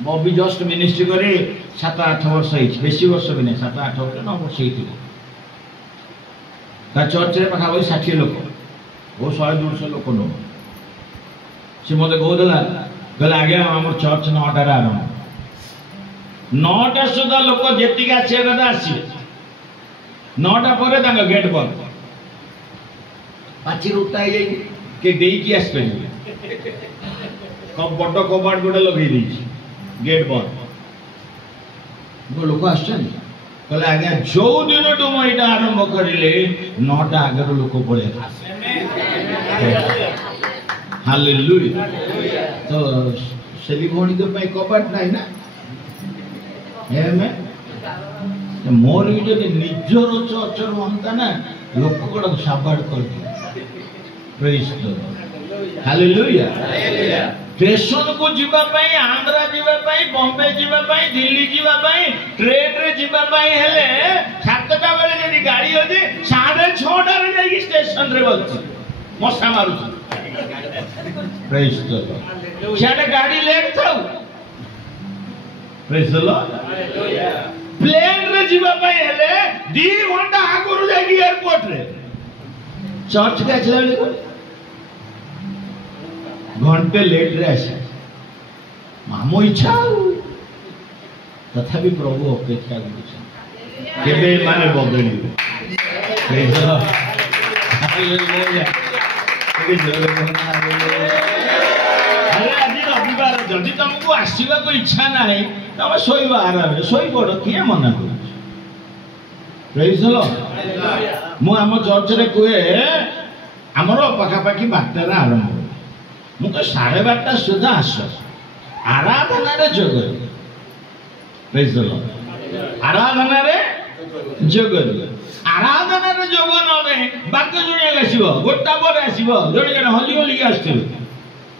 ମୁଁ ବି ଜଷ୍ଟ ମିନିଷ୍ଟ୍ରି କରି 7-8 ବର୍ଷ ହେଇଛି, ବେଶୀ ବର୍ଷ ବି ନାହିଁ, 7-8 ବର୍ଷ 9 ବର୍ଷ ହେଇଥିବ। ତା ଚର୍ଚ୍ଚରେ ପାଖାପାଖି 60 ଲୋକ, ଓ 100-150 ଲୋକ ନୁହଁ। ସେ ମୋତେ କହୁଥିଲା, କହିଲେ ଆଜ୍ଞା ଆମର ଚର୍ଚ୍ଚ 9ଟାରେ ଆରମ୍ଭ, 9ଟା ସୁଦ୍ଧା ଲୋକ ଯେତିକି ଆସିବା କଥା ଆସିବେ, 9ଟା ପରେ ତାଙ୍କ ଗେଟ୍ ବନ୍ଦ, ପାଚି ରୁଟା ହେଇଯାଇଛି, କିଏ ଡେଇକି ଆସିପାରିବେ, ବଡ଼ କବାଟ ଗୋଟେ ଲଗେଇ ଦେଇଛି, ଗେଟ୍ ବନ୍ଦ। ଲୋକ ଆସୁଛନ୍ତି, କହିଲେ ଆଜ୍ଞା ଯୋଉ ଦିନଠୁ ମୁଁ ଏଇଟା ଆରମ୍ଭ କରିଲେ 9ଟା ଆଗରୁ ଲୋକ ପଳେଇ ହାଲେଲୁୟା। ତ ସେଲି ଭଉଣୀଙ୍କ ପାଇଁ କବାଟ ନାହିଁ ନା, ମୋର ବି ଯଦି ନିଜର ଚର୍ଚ୍ଚ ହୁଅନ୍ତା ନା, ଲୋକ ଗୁଡ଼ାକ ସାବାଡ଼ କରିଦିଏ। ପ୍ରେଜ୍ ଦ ଲର୍ଡ, ହାଲେଲୁୟା। ଷ୍ଟେସନକୁ ଯିବା ପାଇଁ, ଆନ୍ଧ୍ରା ଯିବା ପାଇଁ, ବମ୍ବେ ଯିବା ପାଇଁ, ଦିଲ୍ଲୀ ଯିବା ପାଇଁ, ଟ୍ରେନରେ ଯିବା ପାଇଁ ହେଲେ 7ଟା ବେଳେ ଯଦି ଗାଡ଼ି ଅଛି, 6:30ରେ ଯାଇକି ଷ୍ଟେସନରେ ବସୁଛି, ମଶା ମାରୁଛି। ପ୍ରେଜ୍ ଦ ଲର୍ଡ। ସିଆଡ଼େ ଗାଡ଼ି ଲେଟ୍ ଥାଉ, ପ୍ରେଜ୍ ଦ ଲର୍ଡ। ପ୍ଲେନରେ ଯିବା ପାଇଁ ହେଲେ 2 ଘଣ୍ଟା ଆଗରୁ ଯାଇକି ଏୟାରପୋର୍ଟରେ, ଚର୍ଚ୍ଚକୁ ଆସିଲା ବେଳକୁ ଘଣ୍ଟେ ଲେଟ୍ରେ ଆସେ। ଆମ ଇଚ୍ଛା ଆଉ, ତଥାପି ପ୍ରଭୁ ଅପେକ୍ଷା କରୁଛନ୍ତି କେବେ ମାନେ ବଦଳିବେ। ଆଜି ରବିବାର, ଯଦି ତମକୁ ଆସିବାକୁ ଇଚ୍ଛା ନାହିଁ ତମେ ଶୋଇବା ଆରାମରେ, ଶୋଇପଡ଼, କିଏ ମନା କରୁଛି? ପ୍ରେଜ୍ ଦ ଲର୍ଡ। ମୁଁ ଆମ ଚର୍ଚ୍ଚରେ କୁହେ ଆମର ପାଖାପାଖି 12ଟାରେ ଆରମ୍ଭ, ମୁଁ ତ 12:30 ସୁଦ୍ଧା ଆସ, ଆରାଧନାରେ ଯୋଗ ଦିଅ। ପ୍ରେଜ୍ ଦ ଲର୍ଡ। ଆରାଧନାରେ ଯୋଗ ଦିଅ। ଆରାଧନାରେ ଯୋଗ ନ ଦେଇ ବାକ୍ୟ ଶୁଣିବାକୁ ଆସିବ, 1ଟା ପରେ ଆସିବ, ଜଣେ ଜଣେ ହଲି ହଲିକି ଆସିଥିବେ।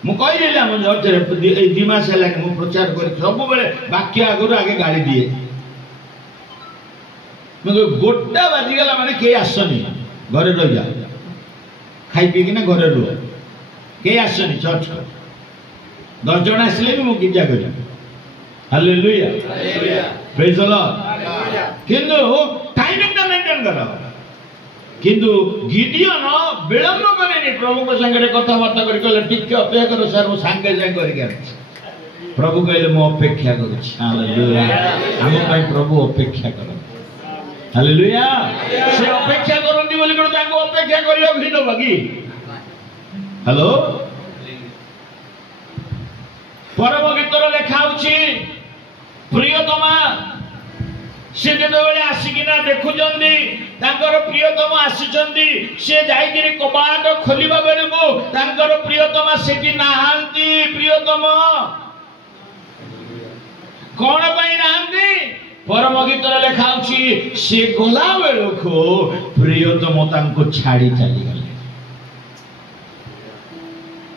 ମୁଁ କହିଦେଲି ଆମ ଚର୍ଚ୍ଚରେ ଏଇ 2 ମାସ ହେଲାଣି ମୁଁ ପ୍ରଚାର କରି, ସବୁବେଳେ ବାକ୍ୟ ଆଗରୁ ଆଗେ ଗାଳି ଦିଏ। ମୁଁ 1ଟା ବାଜିଗଲା ମାନେ କେହି ଆସନି, ଘରେ ରହିଯା, ଖାଇ ପିଇକିନା ଘରେ ରୁହ, କେହି ଆସନି ଚର୍ଚ୍ଚ। 10 ଜଣ ଆସିଲେ ବି ମୁଁ ଗିର୍ଜା କରିବି। ହାଲେଲୁୟା, ପ୍ରେଜ୍ ଦ ଲର୍ଡ। କିନ୍ତୁ ଟାଇମିଂଟା ମେଣ୍ଟେନ୍ କର। କିନ୍ତୁ ଗିଡିୟନ ବିଳମ୍ବ କରେନି, ପ୍ରଭୁଙ୍କ ସାଙ୍ଗରେ କଥାବାର୍ତ୍ତା କରି କହିଲେ ଟିକେ ଅପେକ୍ଷା କର ସାର୍, ମୁଁ ସାଙ୍ଗେ ସାଙ୍ଗେ କରିକି ଆଣିଛି। ପ୍ରଭୁ କହିଲେ ମୁଁ ଅପେକ୍ଷା କରୁଛି। ହାଲେଲୁୟା। ଆମ ପାଇଁ ପ୍ରଭୁ ଅପେକ୍ଷା କରନ୍ତି। ହାଲେଲୁୟା। ସେ ଅପେକ୍ଷା କରନ୍ତି ବୋଲି କଣ ତାଙ୍କୁ ଅପେକ୍ଷା କରିବାକୁ ହିଁ ଦେବା କି? ହ୍ୟାଲୋ। ପରମ ଗୀତରେ ଲେଖା ହଉଛି, ପ୍ରିୟତମା ସେ ଯେତେବେଳେ ଆସିକିନା ଦେଖୁଛନ୍ତି ତାଙ୍କର ପ୍ରିୟତମ ଆସିଛନ୍ତି, ସେ ଯାଇକିରି କବାଟ ଖୋଲିବା ବେଳକୁ ତାଙ୍କର ପ୍ରିୟତମା ସେଠି ନାହାନ୍ତି। ପ୍ରିୟତମ କଣ ପାଇଁ ନାହାନ୍ତି? ପରମ ଗୀତରେ ଲେଖା ହଉଛି, ସେ ଗଲା ବେଳକୁ ପ୍ରିୟତମ ତାଙ୍କୁ ଛାଡ଼ି ଚାଲିଗଲେ।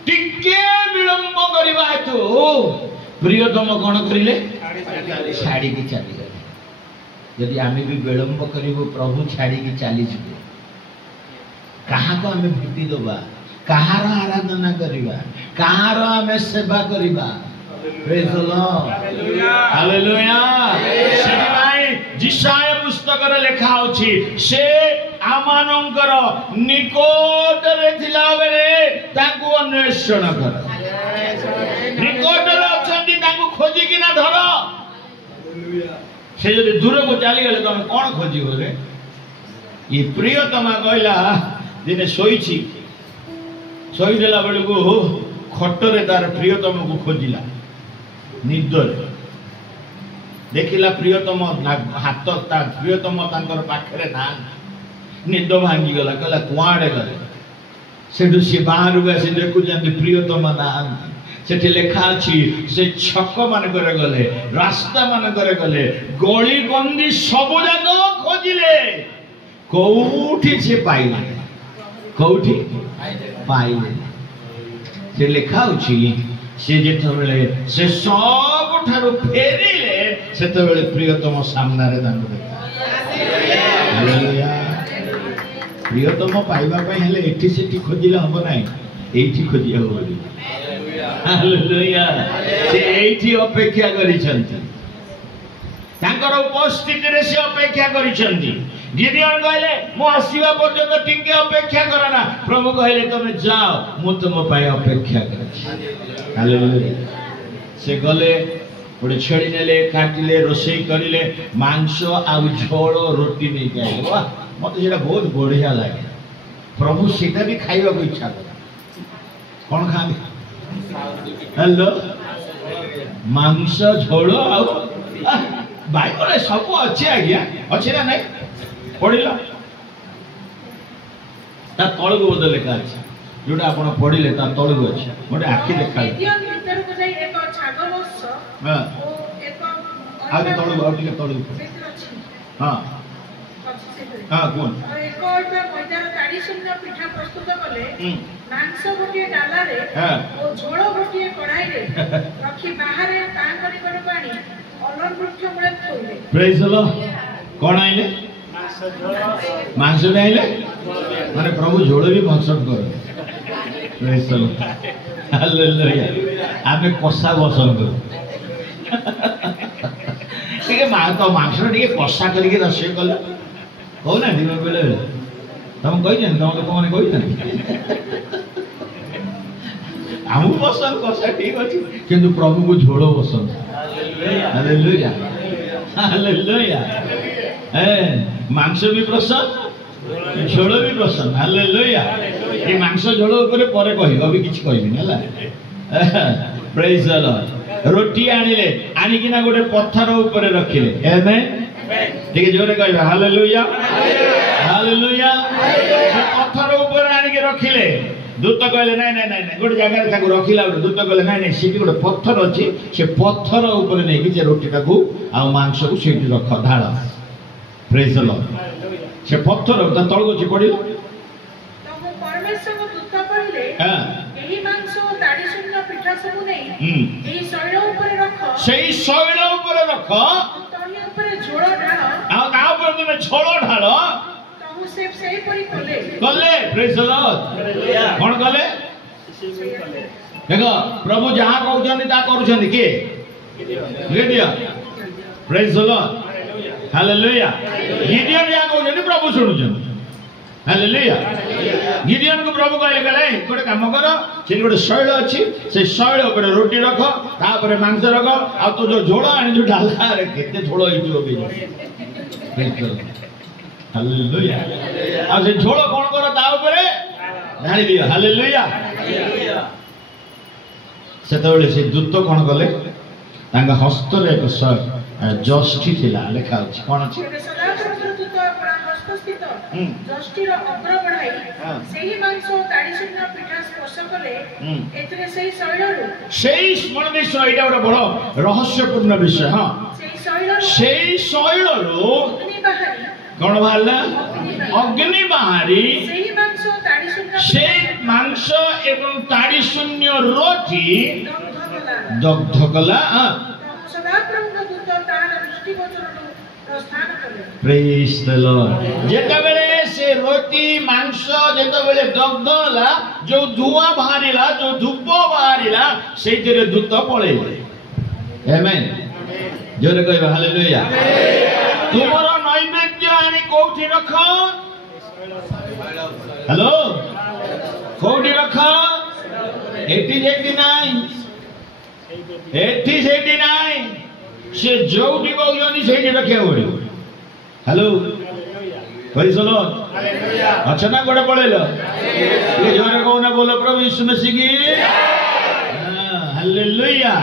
ଟିକେ ବିଳମ୍ବ କରିବା ହେତୁ ପ୍ରିୟତମ କଣ କରିଲେ? ଛାଡ଼ିକି ଚାଲିଗଲେ। ଯଦି ଆମେ ବି ବିଳମ୍ବ କରିବୁ, ପ୍ରଭୁ ଛାଡ଼ିକି ଚାଲିଯିବେ। କାହାକୁ ଆମେ ଭେଟି ଦେବା? କାହାର ଆରାଧନା କରିବା? କାହାର ଆମେ ସେବା କରିବା? ପ୍ରେଜ୍ ଦ ଲର୍ଡ, ହାଲେଲୁୟା। ସେଥିପାଇଁ ଯିଶାୟା ପୁସ୍ତକରେ ଲେଖା ଅଛି, ସେ ଆମମାନଙ୍କର ନିକଟରେ ଥିଲା ବେଳେ ତାଙ୍କୁ ଅନ୍ୱେଷଣ କର। ନିକଟରେ ଅଛନ୍ତି, ତାଙ୍କୁ ଖୋଜିକିନା ଧର। ସେ ଯଦି ଦୂରକୁ ଚାଲିଗଲେ ତମେ କଣ ଖୋଜିବ ରେ? ଏ ପ୍ରିୟତମା କହିଲା, ଦିନେ ଶୋଇଛି, ଶୋଇଦେଲା ବେଳକୁ ଖଟରେ ତାର ପ୍ରିୟତମକୁ ଖୋଜିଲା ନିଦରେ ଦେଖିଲା ପ୍ରିୟତମ ହାତ ତା ପ୍ରିୟତମ ତାଙ୍କର ପାଖରେ ନାହାନ୍ତି ନିଦ ଭାଙ୍ଗିଗଲା କହିଲା କୁଆଡ଼େ ଗଲେ ସେଠୁ ସେ ବାହାରକୁ ଆସି ଦେଖୁଛନ୍ତି ପ୍ରିୟତମ ନାହାନ୍ତି ସେଠି ଲେଖା ଅଛି ସେ ଛକ ମାନଙ୍କରେ ଗଲେ ରାସ୍ତା ମାନଙ୍କରେ ଗଲେ ଗଳି କନ୍ଦି ସବୁ ଯାକ ଖୋଜିଲେ କୋଉଠି ସେ ପାଇଲେ କୋଉଠି ପାଇଲେ ସେ ଲେଖା ଅଛି ସେ ଯେତେବେଳେ ସେ ସବୁଠାରୁ ଫେରିଲେ ସେତେବେଳେ ପ୍ରିୟତମ ସାମ୍ନାରେ ତାଙ୍କୁ ଦେଖା ପ୍ରିୟତମ ପାଇବା ପାଇଁ ହେଲେ ଏଠି ସେଠି ଖୋଜିଲେ ହବ ନାହିଁ ଏଇଠି ଖୋଜିବାକୁ ପଡ଼ିବ ହାଲେଲୁୟା ସେ ଏଇଠି ଅପେକ୍ଷା କରିଛନ୍ତି ତାଙ୍କର ଉପସ୍ଥିତିରେ ସେ ଅପେକ୍ଷା କରିଛନ୍ତି ଗିଦିୟନ କହିଲେ ମୁଁ ଆସିବା ପର୍ଯ୍ୟନ୍ତ ଟିକେ ଅପେକ୍ଷା କର ନା ପ୍ରଭୁ କହିଲେ ତମେ ଯାଅ ମୁଁ ତୁମ ପାଇଁ ଅପେକ୍ଷା କରିଛି ହାଲେଲୁୟା ସେ ଗଲେ ଗୋଟେ ଛେଳି ନେଲେ କାଟିଲେ ରୋଷେଇ କରିଲେ ମାଂସ ଆଉ ଝୋଳ ରୁଟି ନେଇକି ଆଇଲେ ବାଃ ମତେ ସେଇଟା ବହୁତ ବଢିଆ ଲାଗେ ପ୍ରଭୁ ସେଇଟା ବି ଖାଇବାକୁ ଇଚ୍ଛା କରେ କଣ ଖାଆନ୍ତି ହ୍ୟାଲୋ ମାଂସ ଝୋଳ ଆଉ ବାଇବଲରେ ସବୁ ଅଛି ଆଜ୍ଞା ଅଛି ନା ନାଇଁ ପଢିଲ ତା ତଳକୁ ବୋଧେ ଲେଖା ଅଛି ଯୋଉଟା ଆପଣ ପଢିଲେ ତା ତଳକୁ ଅଛି ଗୋଟେ ଆଖି ଦେଖା ଆଉ ତଳକୁ ଆଉ ଟିକେ ତଳକୁ ହଁ ହଁ କୁହନ୍ତୁ ମାଂସ ଗୋଟିଏ ଡାଲାରେ ଓ ଝୋଳ ଗୋଟିଏ କଢାଇରେ ରଖି ବାହାରେ ତାଙ୍କ ନିକଟକୁ ଆଣି ଅଲନ ବୃକ୍ଷ ମୂଳେ ଥୋଇଲେ ପ୍ରେଜ୍ ଦ ଲର୍ଡ କଣ ଆଇଲେ ମାଂସ ବି ଆଇଲେ ମାନେ ପ୍ରଭୁ ଝୋଳ ବି ପସନ୍ଦ କରେ ପ୍ରେଜ୍ ଦ ଲର୍ଡ ହାଲେଲୁୟା ଆମେ କଷା ପସନ୍ଦ କରୁ ଟିକେ ମାଂସ ଟିକେ କଷା କରିକି ରୋଷେଇ କଲେ କହୁନାହାନ୍ତି ବେଳେ ବେଳେ ତମେ କହିଛନ୍ତି ତମ ଲୋକମାନେ କହିଛନ୍ତି ଆମକୁ ପସନ୍ଦ କଷା ଠିକ ଅଛି କିନ୍ତୁ ପ୍ରଭୁକୁ ଝୋଳ ପସନ୍ଦ ହାଲେଲୁୟା ହାଲେଲୁୟା ମାଂସ ବି ପସନ୍ଦ ଝୋଳ ବି ପସନ୍ଦ ହାଲେଲୁୟା ଏ ମାଂସ ଝୋଳ ଉପରେ ପରେ କହିବି ଅବି କିଛି କହିବିନି ହେଲା ପ୍ରେଜ୍ ଦ ଲର୍ଡ ରୋଟି ଆଣିଲେ ଆଣିକିନା ଗୋଟେ ପଥର ଉପରେ ରଖିଲେ ଆମେନ୍ ଟିକେ ଜୋରେ କହିବା ହାଲେଲୁୟା ହାଲେଲୁୟା ପଥର ଉପରେ ଆଣିକି ରଖିଲେ ଦୂତ କହିଲେ ନାଇଁ ନାଇଁ ନାଇଁ ନାଇଁ ଗୋଟେ ଜାଗାରେ ତାକୁ ରଖିଲା ଗୋଟେ ଦୂତ କହିଲେ ନାଇଁ ନାଇଁ ସେଠି ଗୋଟେ ପଥର ଅଛି ସେ ପଥର ଉପରେ ନେଇକି ସେ ରୋଟିଟାକୁ ଆଉ ମାଂସକୁ ସେଇଠି ରଖ ଢାଳ ପ୍ରେଜ୍ ଦ ଲର୍ଡ ସେ ପଥର ତା ତଳକୁ ଅଛି ପଡିଲ ପରମେଶ୍ୱର ଦୂତ କହିଲେ ଏହି ମାଂସ ଦାଢି ଶୂନ୍ୟ ପିଠା ସବୁ ନେଇ ଏହି ଶୈଳ ଉପରେ ରଖ ସେଇ ଶୈଳ ଉପରେ ରଖ ତଳି ଉପରେ ଝୋଳ ଢାଳ ଆଉ ତା ଉପରେ ତୁମେ ଝୋଳ ଢାଳ କଲେ ପ୍ରେଜ୍ ଦ ଲର୍ଡ କଣ କଲେ ଦେଖ ପ୍ରଭୁ ଯାହା କହୁଛନ୍ତି ତାହା କରୁଛନ୍ତି କିଏ ଗିଦିୟନ ପ୍ରେଜ୍ ଦ ଲର୍ଡ ହାଲେଲୁୟା ଗିଦିୟନ ଯାହା କହୁଛନ୍ତି ପ୍ରଭୁ ଶୁଣୁଛନ୍ତି ହାଲେଲୁୟା ଗିଦିୟନକୁ ପ୍ରଭୁ କହିଲେ ଗୋଟେ କାମ କର ସେଠି ଗୋଟେ ଶୈଳ ଅଛି ସେ ଶୈଳ ଉପରେ ରୋଟି ରଖ ତାପରେ ମାଂସ ରଖ ଆଉ ତୁ ଯୋଉ ଝୋଳ ଆଣିଛୁ ଡାଲାରେ କେତେ ଝୋଳ ହେଇଯିବ ହାଲେଲୁୟା ଆଉ ସେ ଝୋଳ କଣ କର ତା ଉପରେ ଢାଳି ଦିଅ ହାଲେଲୁୟା ସେତେବେଳେ ସେ ଦୂତ କଣ କଲେ ତାଙ୍କ ହସ୍ତରେ ଏକ ଯଷ୍ଟି ଥିଲା ଲେଖା ଅଛି କଣ ଅଛି ଯଷ୍ଟିର ଅଗ୍ର ବଢାଇ ସେହି ମାଂସ ଦାଢି ଶୂନ୍ୟ ପିଠା ସ୍ପର୍ଶ କଲେ ଏଥିରେ ସେହି ଶୈଳରୁ ସେଇ ସ୍ମରଣ ବିଷୟ ଏଇଟା ଗୋଟେ ବଡ ରହସ୍ୟପୂର୍ଣ୍ଣ ବିଷୟ ହଁ ସେଇ ଶୈଳରୁ କଣ ବାହାରିଲା ଅଗ୍ନି ବାହାରି ସେଇ ମାଂସ ଏବଂ ତାଡି ଶୂନ୍ୟ ରୋଟି ଦଗ୍ଧ କଲା ପ୍ରେଜ୍ ଦ ଲର୍ଡ ଯେତେବେଳେ ସେ ରୋଟି ମାଂସ ଯେତେବେଳେ ଦଗ୍ଧ ହେଲା ଯୋଉ ଧୂଆଁ ବାହାରିଲା ଯୋଉ ଧୂପ ବାହାରିଲା ସେଇଥିରେ ଦୂତ ପଳେଇଲେ ଆମେନ୍ ଜୋରେ କହିବା ହାଲେଲୁୟା ତୁମର ନୈବେଦ୍ୟ ଆଣି କୋଉଠି ରଖ ହ୍ୟାଲୋ କୋଉଠି ରଖ ଏଠି ସେଠି ନାହିଁ ଏଠି ସେଠି ନାହିଁ ସେ ଯୋଉଠି କହୁଛନ୍ତି ସେଇଠି ରଖିବାକୁ ପଡିବ ହ୍ୟାଲୋ ପ୍ରେଜ୍ ଦ ଲର୍ଡ ଅଛ ନା ଗୋଟେ ପଳେଇଲ ଜୋରେ କହୁନା ବୋଲ ପ୍ରଭୁ ଯୀଶୁ ମसीହ କି ହାଲେଲୁୟା।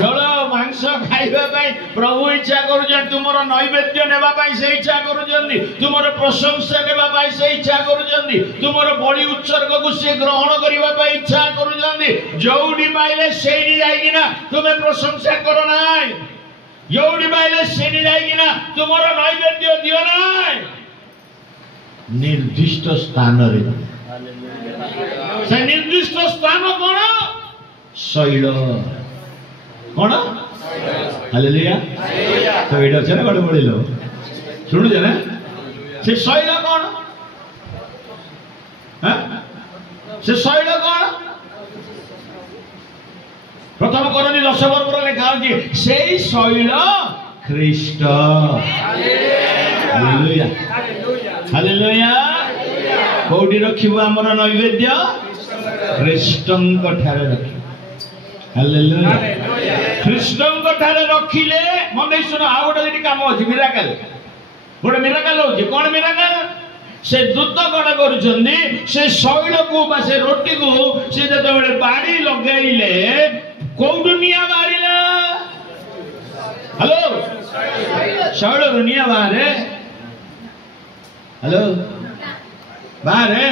ଝୋଳ ମାଂସ ଖାଇବା ପାଇଁ ପ୍ରଭୁ ଇଚ୍ଛା କରୁଛନ୍ତି, ତୁମର ନୈବେଦ୍ୟ ନେବା ପାଇଁ ସେ ଇଚ୍ଛା କରୁଛନ୍ତି, ତୁମର ପ୍ରଶଂସା ନେବା ପାଇଁ ସେ ଇଚ୍ଛା କରୁଛନ୍ତି, ତୁମର ବଳି ଉତ୍ସର୍ଗକୁ ସେ ଗ୍ରହଣ କରିବା ପାଇଁ ଇଚ୍ଛା କରୁଛନ୍ତି। ଯୋଉଠି ପାଇଲେ ସେଇଠି ଯାଇକିନା ତୁମେ ପ୍ରଶଂସା କର ନାହିଁ, ଯୋଉଠି ପାଇଲେ ସେଇଠି ଯାଇକିନା ତୁମର ନୈବେଦ୍ୟ ଦିଅ ନାହିଁ। ନିର୍ଦ୍ଦିଷ୍ଟ ସ୍ଥାନରେ, ସେ ନିର୍ଦ୍ଦିଷ୍ଟ ସ୍ଥାନ କଣ? ଶୈଳ। କଣ? ହାଲେଲୁୟା। ତ ଏଇଟା ଅଛି ନା ଗୋଟେ ବଳିଲ ଶୁଣୁଛ ନା? ସେ ଶୈଳ କଣ? ସେ ଶୈଳ କଣ? ପ୍ରଥମ କରନ୍ତି 10 ବର୍ଷର ଲେଖା ହଉଛି ସେଇ ଶୈଳ ଖ୍ରୀଷ୍ଟ। Hallelujah hallelujah. କୋଉଠି ରଖିବୁ ଆମର ନୈବେଦ୍ୟ? ଖ୍ରୀଷ୍ଟଙ୍କ ଠାରେ ରଖିବୁ। ହାଲେଲୁୟା। ଖ୍ରୀଷ୍ଟଙ୍କ ଠାରେ ରଖିଲେ ମନେ ଶୁଣ, ଆଉ ଗୋଟେ ଏଠି କାମ ଅଛି, ମିରାକଲ। ଗୋଟେ ମିରାକଲ ହଉଛି କଣ? ମିରାକଲ ସେ ଦୂତ କଣ କରୁଛନ୍ତି? ସେ ଶୈଳକୁ ବା ସେ ରୁଟିକୁ ସେ ଯେତେବେଳେ ବାଡ଼ି ଲଗେଇଲେ କୋଉଠୁ ନିଆଁ ବାହାରିଲା? ହ୍ୟାଲୋ, ଶୈଳରୁ ନିଆଁ ବାହାରେ। ହ୍ୟାଲୋ, ବାହାରେ।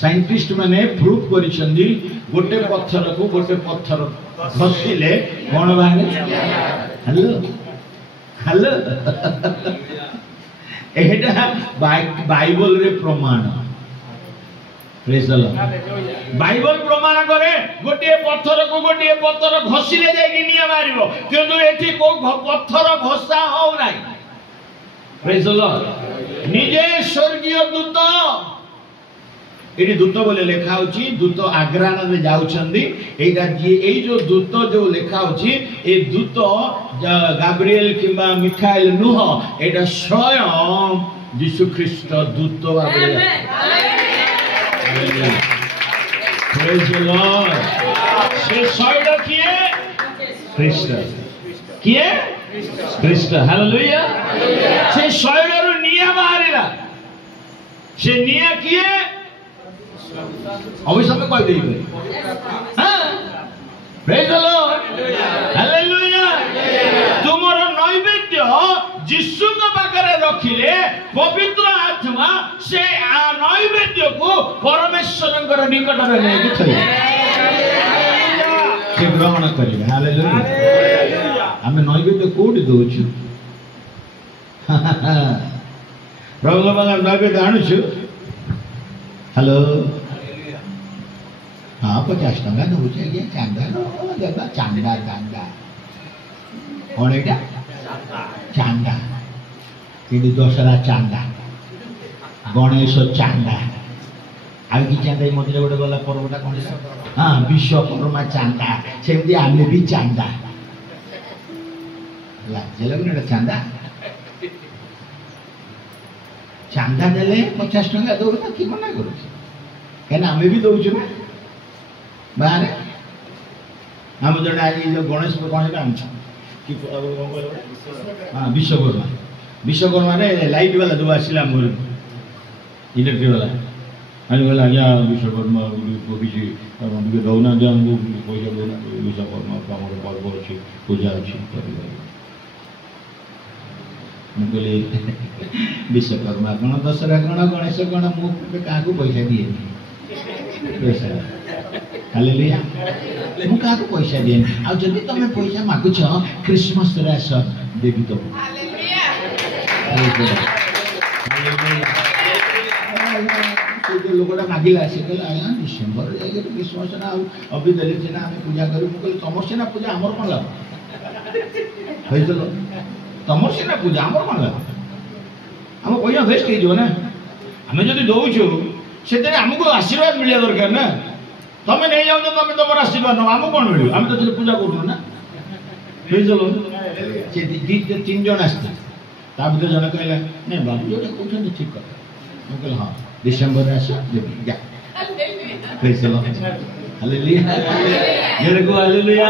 ସାଇଣ୍ଟିଷ୍ଟ ମାନେ ପ୍ରୁଭ୍ କରିଛନ୍ତି ଗୋଟେ ପଥରକୁ ଗୋଟେ ପଥର ଘଷିଲେ କଣ ବାହାରେ? Hello hello. ଏଇଟା ବାଇବଲରେ ପ୍ରମାଣ। ବାଇବଲ ପ୍ରମାଣ କରେ ଗୋଟିଏ ପଥରକୁ ଗୋଟିଏ ପଥର ଘଷିଲେ ଯାଇକି ନିଆଁ ମାରିବ, କିନ୍ତୁ ଏଠି କୋଉ ପଥର ଘଷା ହଉନାହିଁ। ନିଜେ ସ୍ୱର୍ଗୀୟ ଦୂତ, ଏଠି ଦୂତ ବୋଲି ଲେଖା ହଉଛି, ଦୂତ ଆଗ୍ରାନରେ ଯାଉଛନ୍ତି। ଏଇଟା ଏଇ ଯୋଉ ଦୂତ ଯୋଉ ଲେଖା ହଉଛି, ଏ ଦୂତ ଗାବ୍ରିଏଲ କିମ୍ବା ମିଖାଏଲ ନୁହଁ, ଏଇଟା ସ୍ୱୟଂ ଯୀଶୁ ଖ୍ରୀଷ୍ଟ ଦୂତ ଭାବରେ। ସେ ଶୈଳ କିଏ? ଖ୍ରୀଷ୍ଟ। କିଏ? ଖ୍ରୀଷ୍ଟ। ହାଲେଲୁୟା। ସେ ଶୈଳରୁ ନିଆଁ ବାହାରିଲା। ସେ ନିଆଁ କିଏ? ଅଭିଶାପ କହିଦେଇପାରିବେ। ତୁମର ନୈବେଦ୍ୟ ଯୀଶୁଙ୍କ ପାଖରେ ରଖିଲେ ପବିତ୍ର ଆତ୍ମା ସେ ନୈବେଦ୍ୟକୁ ପରମେଶ୍ୱରଙ୍କର ନିକଟରେ ନେଇକି ଥୋଇବେ, ସେ ଗ୍ରହଣ କରିବେ। ହାଲେଲୁୟା। ଆମେ ନୈବେଦ୍ୟ କୋଉଠି ଦଉଛୁ? ପ୍ରଭୁଙ୍କ ପାଖରେ ନୈବେଦ୍ୟ ଆଣୁଛୁ। ହ୍ୟାଲୋ, ହଁ 50 ଟଙ୍କା ଦଉଛି ଆଜ୍ଞା, ଚାନ୍ଦା ଦେବା। ଚାନ୍ଦା ଚାନ୍ଦା କଣ ଏଇଟା? ଚାନ୍ଦା। କିନ୍ତୁ ଦଶହରା ଚାନ୍ଦା, ଗଣେଶ ଚାନ୍ଦା, ଆଉ କି ଚାନ୍ଦା? ଏଇ ମଝିରେ ଗୋଟେ ଗଲା ପର୍ବଟା କଣ? ହଁ, ବିଶ୍ୱକର୍ମା ଚାନ୍ଦା। ସେମିତି ଆମେ ବି ଚାନ୍ଦା। ଲାଜ ଲାଗୁନି ଏଟା ଚାନ୍ଦା? ଚାନ୍ଦା ଦେଲେ 50 ଟଙ୍କା ଦଉ ନା, କି ମନା କରୁଛି? କାହିଁକିନା ଆମେ ବି ଦଉଛୁ ନା ବାହାରେ। ଆମ ଜଣେ ଆଜି ଯୋଉ ଗଣେଶ ଗଣେଶ ଆଣିଛୁ କି ହଁ, ବିଶ୍ୱକର୍ମା। ବିଶ୍ୱକର୍ମାରେ ଲାଇଟ୍ ବାଲା ଯୋଉ ଆସିଲା ଆମର ଇଲେକ୍ଟ୍ରିକ୍ ବାଲା ଆଜି କହିଲା ଆଜ୍ଞା ବିଶ୍ୱକର୍ମା କିଛି ଟିକେ ଦଉନାହାନ୍ତି ଆମକୁ, ପଇସା ଦଉନାହାନ୍ତି। ବିଶ୍ୱକର୍ମା ଆମର ପର୍ବ ଅଛି, ପୂଜା ଅଛି। ମୁଁ କହିଲି ବିଶ୍ୱକର୍ମା କଣ, ଦଶହରା କଣ, ଗଣେଶ କଣ, ମୁଁ କାହାକୁ ପଇସା ଦିଏନି। ପଇସା ହାଲେଲୁୟା। ମୁଁ କାହାକୁ ପଇସା ଦିଏନି। ଆଉ ଯଦି ତମେ ପଇସା ମାଗୁଛ ଖ୍ରୀଷ୍ଟମାସରେ ଆସ, ଦେବି ତମକୁ। ଲୋକଟା ମାଗିଲା, ସେ କହିଲା ଆଜ୍ଞା ଡିସେମ୍ବରରେ ଯାଇକି ଖ୍ରୀଷ୍ଟମାସ ନା, ଆଉ ଅବି ଦେଲେ ସିନା ଆମେ ପୂଜା କରିବୁ। ମୁଁ କହିଲି ତମର ସିନା ପୂଜା, ଆମର କଣ ଲାଭ? ହେଇଥିଲ ତମର ସିନା ପୂଜା, ଆମର କଣ ଲାଭ? ଆମ ପଇସା ୱେଷ୍ଟ ହେଇଯିବ ନା। ଆମେ ଯଦି ଦଉଛୁ ସେଥିରେ ଆମକୁ ଆଶୀର୍ବାଦ ମିଳିବା ଦରକାର ନା। ତମେ ନେଇଯାଉଛ, ତମେ ତମର ଆଶୀର୍ବାଦ ନବ, ଆମକୁ କଣ ମିଳିବ? ଆମେ ତ ସେଠି ପୂଜା କରୁଛୁ ନା। ହେଇଥିଲ ସେ 3 ଜଣ ଆସିଥିଲେ, ତା ଭିତରେ ଜଣେ କହିଲା ନାଇଁ ବାବୁ ଯୋଉଟା କହୁଛନ୍ତି ଠିକ କଥା। ମୁଁ କହିଲି ହଁ, ଡିସେମ୍ବରରେ ଆସ, ଦେବି। ଯା। ହାଲେଲୁୟା। ହାଲେଲୁୟା।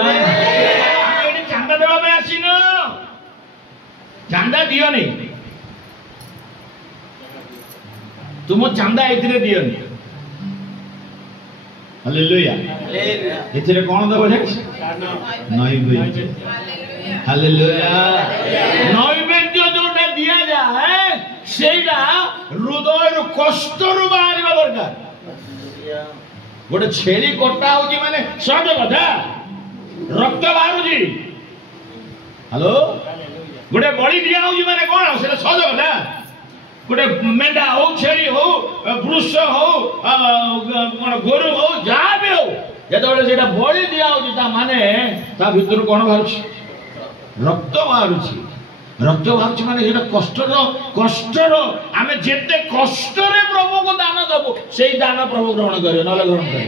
ଏଠି ଚାନ୍ଦା ଦେବା ପାଇଁ ଆସିନ, ଚାନ୍ଦା ଦିଅନି। ତୁମ ଚାନ୍ଦା ଏଥିରେ ଦିଅନି। ହାଲେଲୁୟା। ଏଥିରେ କ'ଣ ଦେବ ଜାଣିଛ? ନୈବେଦ୍ୟ। ହାଲେଲୁୟା। ନୈବେଦ୍ୟ ଯୋଉଟା ଦିଆଯାଏ ସେଇଟା ହୃଦୟରୁ କଷ୍ଟରୁ ବାହାରିବା ଦରକାର। ଗୋଟେ ଛେଳି କଟା ହଉଛି ମାନେ ସହଜ କଥା, ରକ୍ତ ବାହାରୁଛି। ହ୍ୟାଲୋ, ଗୋଟେ ବଳି ଦିଆ ହଉଛି ମାନେ କ'ଣ ସେଟା ସହଜ କଥା? ଗୋଟେ ମେଣ୍ଢା ହଉ, ଛେଳି ହଉ, ବୃଷ ହଉ, କ'ଣ ଗୋରୁ ହଉ, ଯାହା ବି ହଉ, ଯେତେବେଳେ ସେଇଟା ବଳି ଦିଆ ହଉଛି ତା ମାନେ ତା ଭିତରୁ କ'ଣ ବାହାରୁଛି? ରକ୍ତ ବାହାରୁଛି। ରକ୍ତ ବାହାରୁଛି ମାନେ ସେଇଟା କଷ୍ଟର ଆମେ ଯେତେ କଷ୍ଟରେ ପ୍ରଭୁକୁ ଦାନ ଦେବୁ ସେଇ ଦାନ ପ୍ରଭୁ ଗ୍ରହଣ କରିବେ, ନହେଲେ ଗ୍ରହଣ କରିବେ।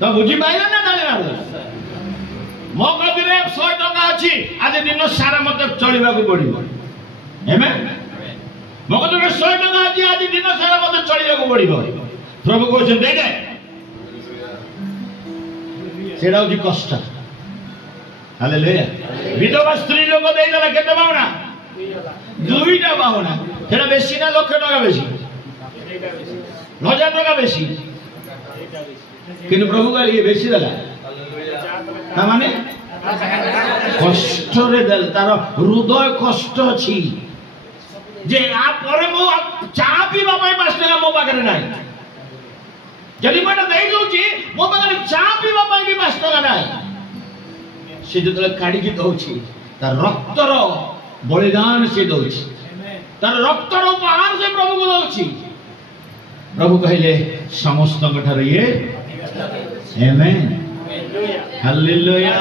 ତ ବୁଝିପାରିଲେ ନା? ମୋ କତିରେ 100 ଟଙ୍କା ଅଛି, ଆଜି ଦିନ ସାରା ମତେ ଚଳିବାକୁ ପଡିବ। ମୋ କତିରେ 100 ଟଙ୍କା ଅଛି, ଆଜି ଦିନ ସାରା ମତେ ଚଳିବାକୁ ପଡିବ। ପ୍ରଭୁ କହୁଛନ୍ତି ଏଇଟା, ସେଇଟା ହଉଛି କଷ୍ଟ। ହାଲେଲୁୟା। ବିଧବା ସ୍ତ୍ରୀ ଲୋକ ଦେଇଦେଲା କେତେ ପାଉଣା? 2ଟା ପାଉଣା। ସେଟା ବେଶୀ ନା ଲକ୍ଷ ଟଙ୍କା ବେଶୀ? 1000 ଟଙ୍କା ବେଶୀ। କିନ୍ତୁ ପ୍ରଭୁ କହିଲେ ଇଏ ବେଶୀ ଦେଲା, ତାମାନେ କଷ୍ଟରେ ଦେଲେ। ତାର ହୃଦୟ କଷ୍ଟ ଅଛି ଯେ ଆ ପରେ ମୁଁ ଚା ପିଇବା ପାଇଁ 5 ଟଙ୍କା ମୋ ପାଖରେ ନାହିଁ। ଯଦି ମୁଁ ଏଟା ଦେଇ ଦଉଛି, ମୋ ପାଖରେ ଚା ପିଇବା ପାଇଁ ବି 5 ଟଙ୍କା ନାହିଁ। ସେ ଯେତେବେଳେ କାଢିକି ଦଉଛି, ତାର ରକ୍ତର ବଳିଦାନ ସେ ଦଉଛି, ତାର ରକ୍ତର ଉପହାର ସେ ପ୍ରଭୁକୁ ଦଉଛି। ପ୍ରଭୁ କହିଲେ ସମସ୍ତଙ୍କ ଠାରୁ ଇଏ ଆମେନ୍। ହାଲେଲୁୟା।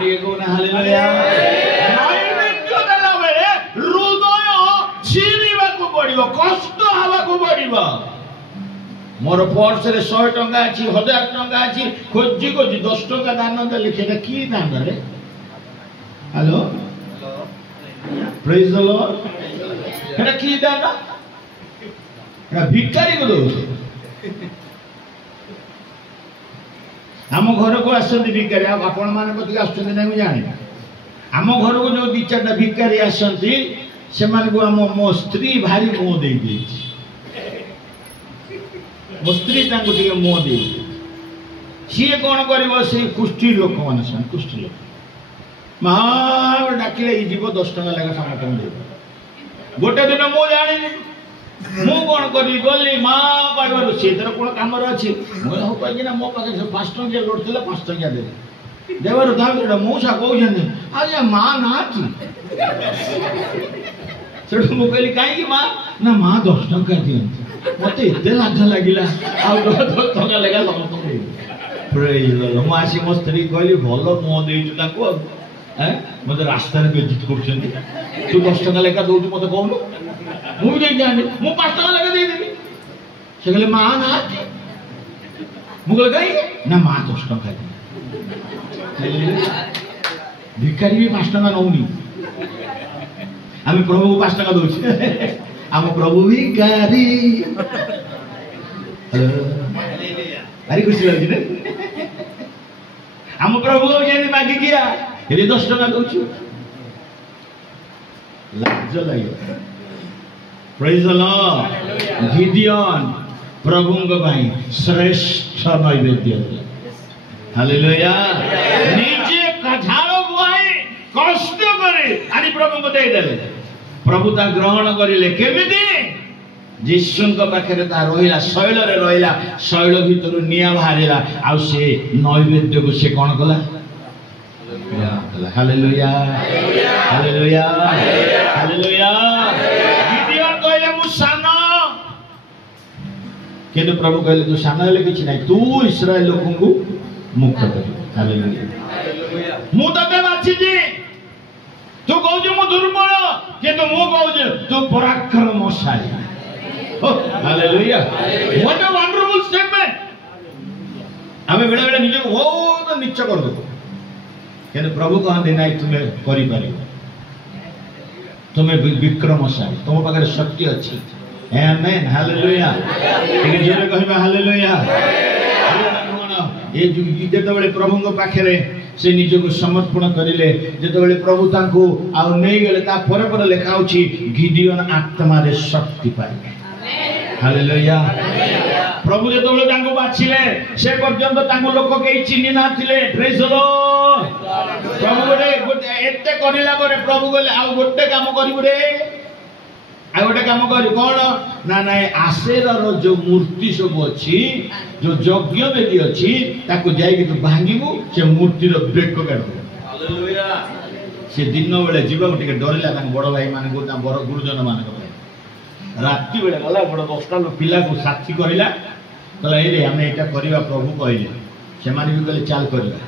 ଟିକେ କହୁନା ହାଲେଲୁୟା। ନୈବେଦ୍ୟ ଦେଲା ବେଳେ ହୃଦୟ ଛିରିବାକୁ ପଡିବ, କଷ୍ଟ ହବାକୁ ପଡିବ। ମୋର ପର୍ସରେ 100 ଟଙ୍କା ଅଛି, 1000 ଟଙ୍କା ଅଛି, ଖୋଜି 10 ଟଙ୍କା ଦାନ ଦେଲେ ସେଟା କି ଦାନରେ? ହ୍ୟାଲୋ, ପ୍ରେଜ୍ ଦ ଲର୍ଡ। ସେଟା କି ଦାନ? ସେଟା ଭିକାରୀକୁ ଦଉଛି। ଆମ ଘରକୁ ଆସନ୍ତି ଭିକାରୀ, ଆଉ ଆପଣ ମାନେ କତିକି ଆସୁଛନ୍ତି ନା ମୁଁ ଜାଣିନି। ଆମ ଘରକୁ ଯୋଉ 2-4ଟା ଭିକାରୀ ଆସନ୍ତି, ସେମାନଙ୍କୁ ମୋ ସ୍ତ୍ରୀ ଭାରି ମୁହଁ ଦେଇଦେଇଛି। ମୋ ସ୍ତ୍ରୀ ତାଙ୍କୁ ଟିକେ ମୁହଁ ଦେଇଛି। ସିଏ କ'ଣ କରିବ? ସେଇ କୁଷ୍ଠି ଲୋକମାନେ, ସେମାନେ କୁଷ୍ଠି ଲୋକ ମା ଡାକିଲେ ଏଇ ଯିବ 10 ଟଙ୍କା ଲେଖା ସମସ୍ତଙ୍କୁ ଦେବ। ଗୋଟେ ଦିନ ମୁଁ ଜାଣିନି, ମୁଁ କ'ଣ କରିବି? ଗଲି ମା କହିବାରୁ ସିଏ ତାର କ'ଣ କାମରେ ଅଛି। ମୁଁ ହଉ କହିକିନା ମୋ ପାଖରେ 5 ଟଙ୍କିଆ ଲୋଟ ଥିଲା, 5 ଟଙ୍କିଆ ଦେଲି। ଦେବାରୁ ତାପରେ ମଉସା କହୁଛନ୍ତି ଆଜ୍ଞା ମା ନାହାନ୍ତି। ସେଠୁ ମୁଁ କହିଲି କାହିଁକି ମା? ନା ମା 10 ଟଙ୍କା ଦିଅନ୍ତି। ମତେ ଏତେ ଲାଜ ଲାଗିଲା, ଆଉ 10 ଟଙ୍କା ଲେଖା ସମସ୍ତଙ୍କୁ ଦେବି। ମୁଁ ଆସି ମୋ ସ୍ତ୍ରୀ କହିଲି ଭଲ ମୁହଁ ଦେଇଛୁ ତାଙ୍କୁ, ଆଉ ମତେ ରାସ୍ତାରେ ବେଜିତ କରୁଛନ୍ତି। ତୁ 10 ଟଙ୍କା ଲେଖା ଦଉଛୁ ମତେ କହୁନୁ, ମୁଁ ବି ଦେଇଥାନ୍ତି, ମୁଁ 5 ଟଙ୍କା ଲେଖା ଦେଇଦେବି। ସେ କହିଲେ ମା ନାହାନ୍ତି। ମୁଁ କହିଲି କାହିଁକି? ନା ମା 10 ଟଙ୍କା ଦିଏ। ଭିକାରୀ ବି 5 ଟଙ୍କା ନଉନି, ଆମେ ପ୍ରଭୁକୁ 5 ଟଙ୍କା ଦଉଛୁ। ଆମ ପ୍ରଭୁ ଭିକାରୀ। ଭାରି ଖୁସି ଲାଗୁଛି ନା? ଆମ ପ୍ରଭୁ ଯେମିତି ମାଗିକିଆ ଏବେ 10 ଟଙ୍କା ଦଉଛୁ, ଲାଜ ଲାଗିବ। ପ୍ରେଜ୍ ଦ ଲର୍ଡ। ଗିଦିଅନ୍ ପ୍ରଭୁଙ୍କ ପାଇଁ ଶ୍ରେଷ୍ଠ ନୈବେଦ୍ୟ ଦେଲେ। ହାଲେଲୁୟା। ନିଜେ ଝାଳ ବୁହାଇ କଷ୍ଟ କରି ଆଜି ପ୍ରଭୁଙ୍କୁ ଦେଇଦେଲେ। ପ୍ରଭୁ ତା ଗ୍ରହଣ କରିଲେ। କେମିତି? ଯୀଶୁଙ୍କ ପାଖରେ ତା ରହିଲା, ଶୈଳରେ ରହିଲା, ଶୈଳ ଭିତରୁ ନିଆଁ ବାହାରିଲା, ଆଉ ସେ ନୈବେଦ୍ୟକୁ ସେ କ'ଣ କଲା? Hallelujah, hallelujah, hallelujah. ଗିଦିଅନ୍ କହିଲେ ମୁଁ ସାନ, କିନ୍ତୁ ପ୍ରଭୁ କହିଲେ ତୁ ସାନ ହେଲେ କିଛି ନାହିଁ, ତୁ ଇସ୍ରାଏଲ ଲୋକଙ୍କୁ ମୁକ୍ତ କରିବୁ। ହାଲେଲୁୟା। ମୁଁ ତତେ ବାଛିଛି। ତୁ କହୁଛୁ ମୁଁ ଦୁର୍ବଳ, କିନ୍ତୁ ମୁଁ କହୁଛି ତୁ ପରାକ୍ରମଶାଳୀ। Hallelujah. What a wonderful statement. ଆମେ ବେଳେ ବେଳେ ନିଜକୁ ବହୁତ ନିଚ କରିଦେବୁ, କିନ୍ତୁ ପ୍ରଭୁ କହନ୍ତି ନାଇଁ ତୁମେ କରିପାରିବ, ତୁମେ ବିକ୍ରମଶାଳୀ, ତୁମ ପାଖରେ ଶକ୍ତି ଅଛି। ଆମେନ୍। ହାଲେଲୁୟା। ଟିକେ ଜୋରେ କହିବା ହାଲେଲୁୟା। ଏ ଯେତେବେଳେ ପ୍ରଭୁଙ୍କ ପାଖରେ ସେ ନିଜକୁ ସମର୍ପଣ କରିଲେ, ଯେତେବେଳେ ପ୍ରଭୁ ତାଙ୍କୁ ଆଉ ନେଇଗଲେ, ତା ପରେ ପରେ ଲେଖା ହେଉଛି ଗିଦିଓନ ଆତ୍ମାରେ ଶକ୍ତି ପାଇଲେ। ହାଲେଲୁୟା। ପ୍ରଭୁ ଯେତେବେଳେ ତାଙ୍କୁ ବାଛିଲେ ସେ ପର୍ଯ୍ୟନ୍ତ ତାଙ୍କୁ ଲୋକ କେହି ଚିହ୍ନି ନଥିଲେ। ପ୍ରେଜ୍ ଦ ଲର୍ଡ। ପ୍ରଭୁ ଗୋଟେ ଏତେ କରିଲା ପରେ ପ୍ରଭୁ କହିଲେ ଆଉ ଗୋଟେ କାମ କରିବୁ ରେ, ଆଉ ଗୋଟେ କାମ କରିବୁ। କଣ ନା, ନାଇଁ ଆସେରର ଯୋଉ ମୂର୍ତ୍ତି ସବୁ ଅଛି, ଯୋଉ ଯଜ୍ଞ ବେଦୀ ଅଛି, ତାକୁ ଯାଇକି ତୁ ଭାଙ୍ଗିବୁ, ସେ ମୂର୍ତ୍ତିର ବେକ କାଟିବୁ। ସେ ଦିନ ବେଳେ ଯିବାକୁ ଟିକେ ଡରିଲା ତାଙ୍କ ବଡ ଭାଇ ମାନଙ୍କୁ, ତାଙ୍କ ବଡ ଗୁରୁଜନ ମାନଙ୍କ ପାଇଁ। ରାତି ବେଳେ ଗଲା, ବଡ 10ଟା ପିଲାକୁ ସାଥୀ କରିଲା, କହିଲା ଏଇରେ ଆମେ ଏଇଟା କରିବା ପ୍ରଭୁ କହିଲେ। ସେମାନେ ବି କହିଲେ ଚାଲ କରିବା।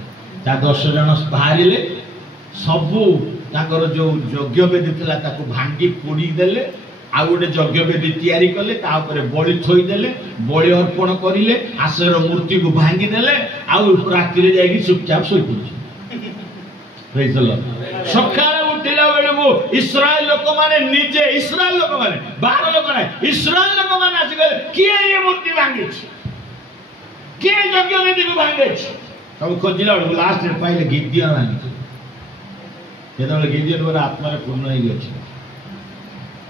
ତା 10 ଜଣ ବାହାରିଲେ, ସବୁ ତାଙ୍କର ଯୋଉ ଯଜ୍ଞ ବେଦୀ ଥିଲା ତାକୁ ଭାଙ୍ଗି ପୋଡ଼ି ଦେଲେ, ଆଉ ଗୋଟେ ଯଜ୍ଞ ବେଦୀ ତିଆରି କଲେ, ତା ଉପରେ ବଳି ଥୋଇଦେଲେ, ବଳି ଅର୍ପଣ କରିଲେ, ଆଶୟର ମୂର୍ତ୍ତିକୁ ଭାଙ୍ଗି ଦେଲେ, ଆଉ ରାତିରେ ଯାଇକି ଚୁପଚାପ ଶୋଇପଡୁଛି। ପ୍ରେଜ୍ ଦ ଲର୍ଡ। ସକାଳେ ଉଠିଲା ବେଳକୁ ଇସ୍ରାଏଲ ଲୋକମାନେ ନିଜେ, ଇସ୍ରାଏଲ ଲୋକମାନେ, ବାହାର ଲୋକ ନାହିଁ, ଇସ୍ରାଏଲ ଲୋକମାନେ ଆସି କହିଲେ କିଏ ଏ ମୂର୍ତ୍ତି ଭାଙ୍ଗିଛି, କିଏ ଯଜ୍ଞ ବେଦୀକୁ ଭାଙ୍ଗିଛି। ସବୁ ଖୋଜିଲା ବେଳକୁ ଲାଷ୍ଟରେ ପାଇଲେ ଗିଦିଓନ ଭାଙ୍ଗିଛି। ଯେତେବେଳେ ଗିଦିଓନ ପରେ ଆତ୍ମାରେ ପୂର୍ଣ୍ଣ ହେଇକି ଅଛି,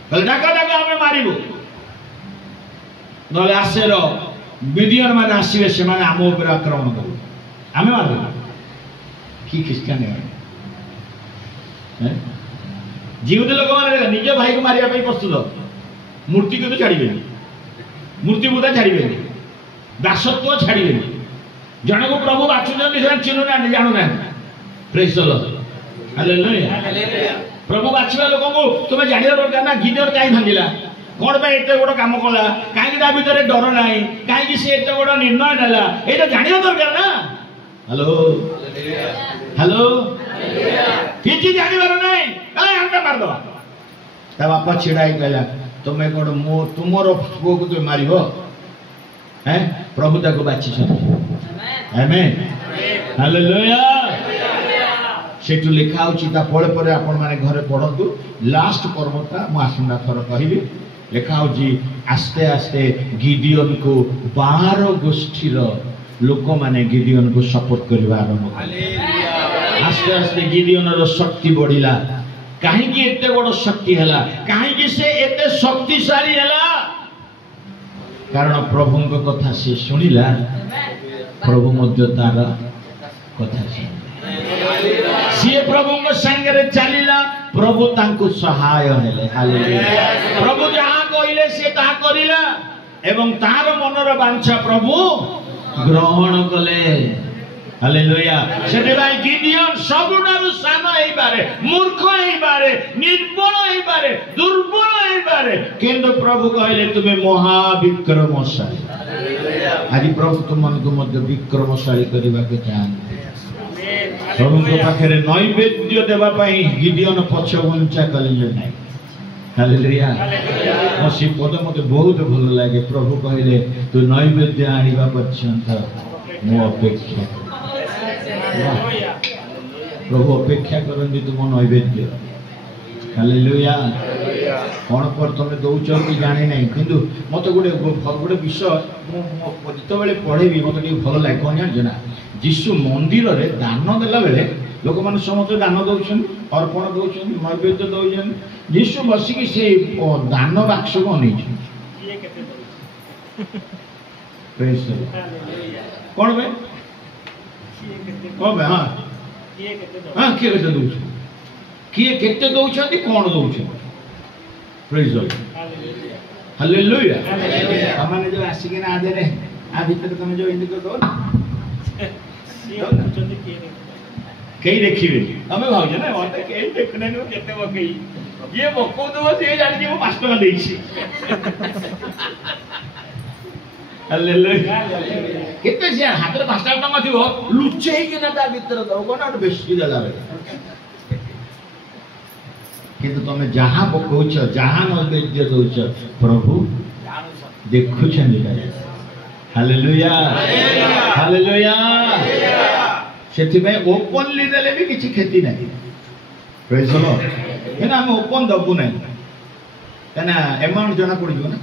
କହିଲେ ଡାକ ଡାକ ଆମେ ମାରିବୁ, ନହେଲେ ଆସେର ଗିଦିଓନ ମାନେ ଆସିବେ, ସେମାନେ ଆମ ଉପରେ ଆକ୍ରମଣ କରିବେ, ଆମେ ମାରିବୁ। କି ଖ୍ରୀଷ୍ଟିଆନ ଜିହୁଦୀ ଲୋକମାନେ ନିଜ ଭାଇକୁ ମାରିବା ପାଇଁ ପ୍ରସ୍ତୁତ, ମୂର୍ତ୍ତିକୁ ତ ଛାଡ଼ିବେନି, ମୂର୍ତ୍ତି ପୂଜା ଛାଡ଼ିବେନି, ଦାସତ୍ୱ ଛାଡ଼ିବେନି। ଜଣକୁ ପ୍ରଭୁ ବାଛୁଛନ୍ତି, ସେମାନେ ଚିହ୍ନୁନାହାନ୍ତି, ଜାଣୁନାହାନ୍ତି। ପ୍ରେଜ୍ ଦ ଲର୍ଡ। ହାଲେଲୁୟା। ପ୍ରଭୁ ବାଛିବା ଲୋକଙ୍କୁ ତୁମେ ଜାଣିବା ଦରକାର ନା ଗିଦିଓନ କାହିଁ ଭାଙ୍ଗିଲା, କଣ ପାଇଁ ଏତେ ବଡ କାମ କଲା, କାହିଁକି ତା ଭିତରେ ଡର ନାହିଁ, କାହିଁକି ସେ ଏତେ ବଡ ନିର୍ଣ୍ଣୟ ନେଲା, ଏଇଟା ଜାଣିବା ଦରକାର ନା। Hello hello. କିଛି ଜାଣିବାର ନାହିଁ, ଆମେ ମାରିଦବା। ତା ବାପା ଛିଡା ହେଇ କହିଲା ତମେ କଣ ତୁମର ପୁଅକୁ ତୁମେ ମାରିବ? ପ୍ରଭୁ ତାକୁ ବାଛିଛନ୍ତି। ଆମେନ୍। ହାଲେଲୁୟା। ସେଠୁ ଲେଖା ହେଉଛି, ତା ପରେ ପରେ ଆପଣ ମାନେ ଘରେ ପଢନ୍ତୁ, ଲାଷ୍ଟ ପର୍ବଟା ମୁଁ ଆସନ୍ତା ଥର କହିବି। ଲେଖା ହେଉଛି ଆସ୍ତେ ଆସ୍ତେ ଗିଦିଓନକୁ 12 ଗୋଷ୍ଠୀର ଲୋକମାନେ ଗିଦିଓନକୁ ସପୋର୍ଟ କରିବା ଆରମ୍ଭ କଲେ। ଆସ୍ତେ ଆସ୍ତେ ଗିଦିଓନର ଶକ୍ତି ବଢିଲା। କାହିଁକି ଏତେ ବଡ ଶକ୍ତି ହେଲା, କାହିଁକି ସେ ଏତେ ଶକ୍ତିଶାଳୀ ହେଲା? କାରଣ ପ୍ରଭୁଙ୍କ କଥା ସେ ଶୁଣିଲା, ପ୍ରଭୁ ମଧ୍ୟ ତାର କଥା ଶୁଣିଲେ। ସିଏ ପ୍ରଭୁଙ୍କ ସାଙ୍ଗରେ ଚାଲିଲା, ପ୍ରଭୁ ତାଙ୍କୁ ସହାୟ ହେଲେ। ହାଲେଲୁୟା। ପ୍ରଭୁ ଯାହା କହିଲେ ସେ ତାହା କରିଲା, ଏବଂ ତାର ମନର ବାଞ୍ଛା ପ୍ରଭୁ ଗ୍ରହଣ କଲେ। ହାଲେଲୁୟା। ସେଥିପାଇଁ ଗିଦିଓନ ସବୁଠାରୁ ସାନ ହେଇପାରେ, ମୂର୍ଖ ହେଇପାରେ, ନିର୍ବଳ ହେଇପାରେ, ଦୁର୍ବଳ ହେଇପାରେ, କିନ୍ତୁ ପ୍ରଭୁ କହିଲେ ତୁମେ ମହାବିକ୍ରମଶାଳୀ। ଆଜି ପ୍ରଭୁ ତୁମମାନଙ୍କୁ ମଧ୍ୟ ବିକ୍ରମଶାଳୀ କରିବାକୁ ଚାହାନ୍ତି। ପ୍ରଭୁଙ୍କ ପାଖରେ ନୈବେଦ୍ୟ ଦେବା ପାଇଁ ଗିଦିଓନ ପଛଘୁଞ୍ଚା କଲେ ନାହିଁ। ହାଲେଲୁୟା। ସେ ପଦ ମୋତେ ବହୁତ ଭଲ ଲାଗେ। ପ୍ରଭୁ କହିଲେ ତୁ ନୈବେଦ୍ୟ ଆଣିବା ପର୍ଯ୍ୟନ୍ତ ମୁଁ ଅପେକ୍ଷା। ପ୍ରଭୁ ଅପେକ୍ଷା କରନ୍ତି ତୁମ ନୈବେଦ୍ୟ। ହାଲେଲୁୟା। କଣ પર ତମେ ଦଉଛ କି ଜାଣି ନାହିଁ, କିନ୍ତୁ ମତେ ଗୋଟେ ବିଷୟ ମୁଁ ଯେତେବେଳେ ପଢେଇବି ମତେ ଟିକେ ଭଲ ଲାଗେ। କଣ ଜାଣିଛ ନା, ଯୀଶୁ ମନ୍ଦିରରେ ଦାନ ଦେଲା ବେଳେ ଲୋକମାନେ ସମସ୍ତେ ଦାନ ଦଉଛନ୍ତି, ଅର୍ପଣ ଦଉଛନ୍ତି, ନୈବେଦ୍ୟ ଦଉଛନ୍ତି। ଯୀଶୁ ବସିକି ସେ ଦାନ ବାକ୍ସକୁ ଅନେଇଛନ୍ତି। କଣ ପାଇଁ? ହଁ କିଏ କେତେ ଦଉଛନ୍ତି, କିଏ କେତେ ଦଉଛନ୍ତି, କଣ ଦଉଛନ୍ତି? ପ୍ରେଜ୍ ଦ ଲର୍ଡ। ହାଲେଲୁୟା। ତମେ ଯୋଉ ଆସିକିନା ଆଦେରେ ଆ ଭିତରେ ତମେ ଯୋଉ ଏମିତି ଦଉନ, କେହି ଦେଖିବେନି। ତମେ ଭାବୁଛ ନା ମତେ କେହି ଦେଖୁନାହାନ୍ତି, ମୁଁ କେତେ ପକେଇ, ଯିଏ ପକଉଥିବ ସିଏ ଜାଣିଛି ମୁଁ 5 ଟଙ୍କା ଦେଇଛି। କେତେ ସେ ହାତରେ 5 ଟଙ୍କା ଥିବ, ଲୁଚେଇକିନା ତା ଭିତରେ ଦବ, କଣ ଗୋଟେ ବେଶୀ ଦେଲା ବେଳେ। କିନ୍ତୁ ତମେ ଯାହା ପକଉଛ, ଯାହା ନୈବେଦ୍ୟ ଦଉଛ, ପ୍ରଭୁ ଦେଖୁଛନ୍ତି। ହାଲେଲୁୟା। ହାଲେଲୁୟା। ସେଥିପାଇଁ ଓପନଲି ଦେଲେ ବି କିଛି କ୍ଷତି ନାହିଁ। ପ୍ରେଜ୍ ଦ ଲର୍ଡ। କିନ୍ତୁ ଆମେ ଓପନ ଦବୁ ନାହିଁ, କାହିଁକିନା ଆମାଉଣ୍ଟ ଜଣା ପଡିଯିବ ନା,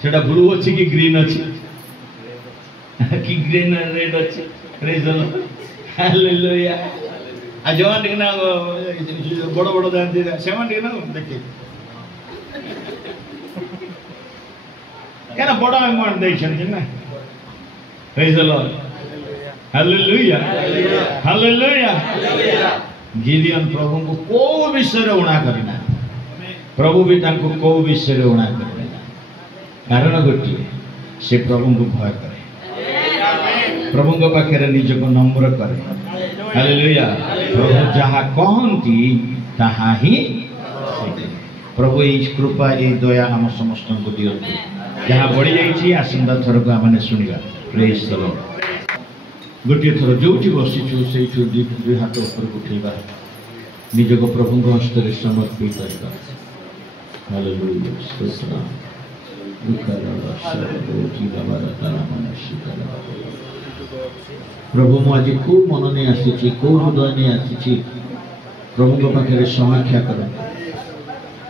ସେଟା ବ୍ଲୁ ଅଛି କି ଗ୍ରୀନ୍ ଅଛି। कि ग्रीन और रेड अच्छे प्रेज द लॉर्ड हालेलुया आ जवान टिके ना बड़ बड़ दान दे सेवन टिके ना देखिए क्या बड़ अमाउंट देखछन ना praise the lord hallelujah hallelujah Gideon प्रभु को को विषय रे उणा करना प्रभु भी तांको को विषय रे उणा करना कारण गोटी से प्रभु को भय करे प्रभु को पाखे निज को नम्र करे हालेलुया प्रभु जहाँ कहती ताहा ही प्रभु ये कृपा ये दया आम समस्त को दियंतु जहाँ बढ़ी जाइए आसंता थर को आम शुणा प्रेज द लॉर्ड गोटे थर जो बसीचु से दुई हाथ ऊपर उठेगा निज को प्रभु हस्त समर्पित करवा हालेलुया स्तोत्र प्रभु मु आज खूब मन नहीं आसी खूब हृदय नहीं आसी प्रभु को पाखे समीक्षा कर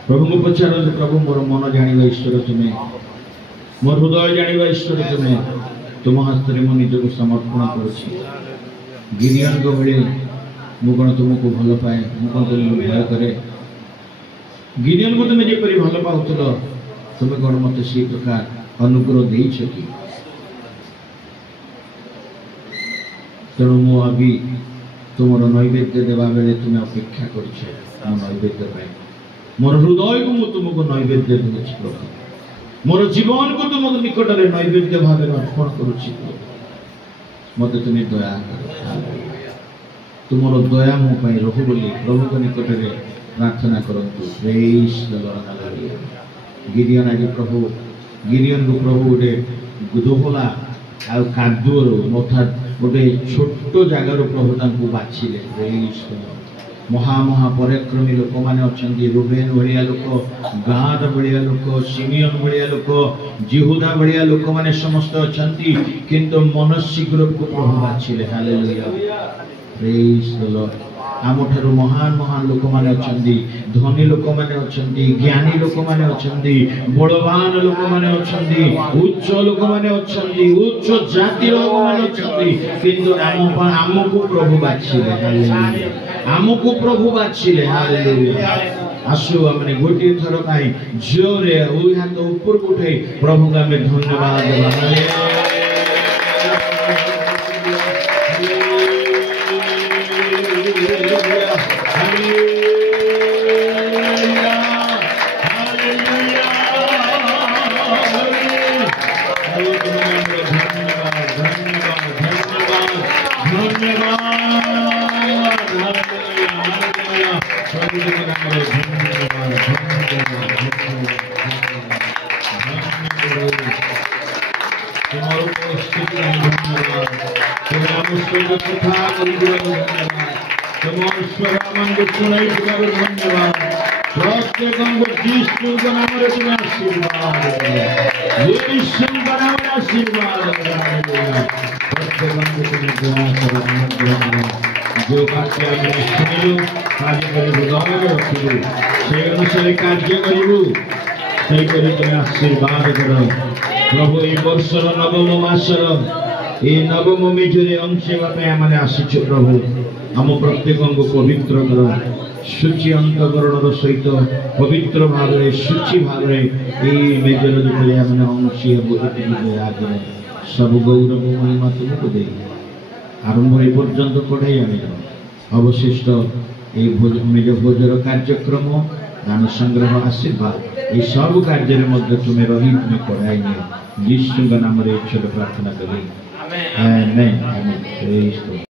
प्रभु को पचार प्रभु मोर मन जाना ईश्वर तुम्हें मोर हृदय जाना ईश्वर तुम्हें तुम हस्त में निज को समर्पण करियन को बेले मु कौन तुमको भल पाए मु कौन तुमको भय करे गिरियन को तुम्हें जपरी भल पाउल तुम्हें कौन मत से प्रकार अनुग्रह देछ कि तेणु मु अभी तुम नैवेद्य देवा बेले तुम्हें अपेक्षा कर नैवेद्य मोर हृदय को मु तुमको नैवेद्य दूसरी प्रभु मोर जीवन को तुम निकट में नैवेद्य भाव अर्पण करुच्ची मत तुम्हें दया तुम दया मो रहू बोली प्रभु को निकट में प्रार्थना करंतु प्रेज द लॉर्ड हालेलुया गिरियन आज प्रभु गिरियन को प्रभु गोटे दोहला आ कादुअर अर्थात गोटे छोट जगार प्रभु तांको बाछिले प्रेज द लॉर्ड महा महा पराक्रमी लोक मैंने अच्छा रुबेन भाया लोक गाद भाया लोक सिमियन भाया लोक जिहुदा भाया लोक मैंने समस्त अच्छा किंतु मनस्वी ग्रुप को प्रभु बाछिले हालेलुया प्रेज द लॉर्ड आम ठारू महान महान लोक मैंने अच्छा धनी लोक मैंने अच्छा ज्ञानी लोक मैंने अच्छा बलवान लोक मैंने अच्छा उच्च लोक मैंने अच्छा उच्च जाति लोक मैंने अच्छा किंतु आमको प्रभु बाछिले हालेलुया आमको प्रभु बाछिले हालेलुया आसु हमने गोटे थर काई जोरे ओई हाथ ऊपर उठे प्रभु का में धन्यवाद देबा जो बात शुणु कार्य रखिलु से अनुसार कार्य करूँ आशीर्वाद कर प्रभु ये वर्षर नवम मासर ये नवम मेझे अंशे आसीचु प्रभु आम प्रत्येक को पवित्र कर शुचि अंतकरण सहित पवित्र भाव शुचि भाव मेजर जो अंशी आगे सब गौरव महिमा तुमको दे आरंभ पर्यंत पढ़ाई आने अवशिष्ट मेज भोजर कार्यक्रम दान संग्रह आशीर्वाद ये सब कार्य तुम्हें रही तुम्हें पढ़ाई यीशु नाम छोट प्रार्थना करी आमेन आमेन।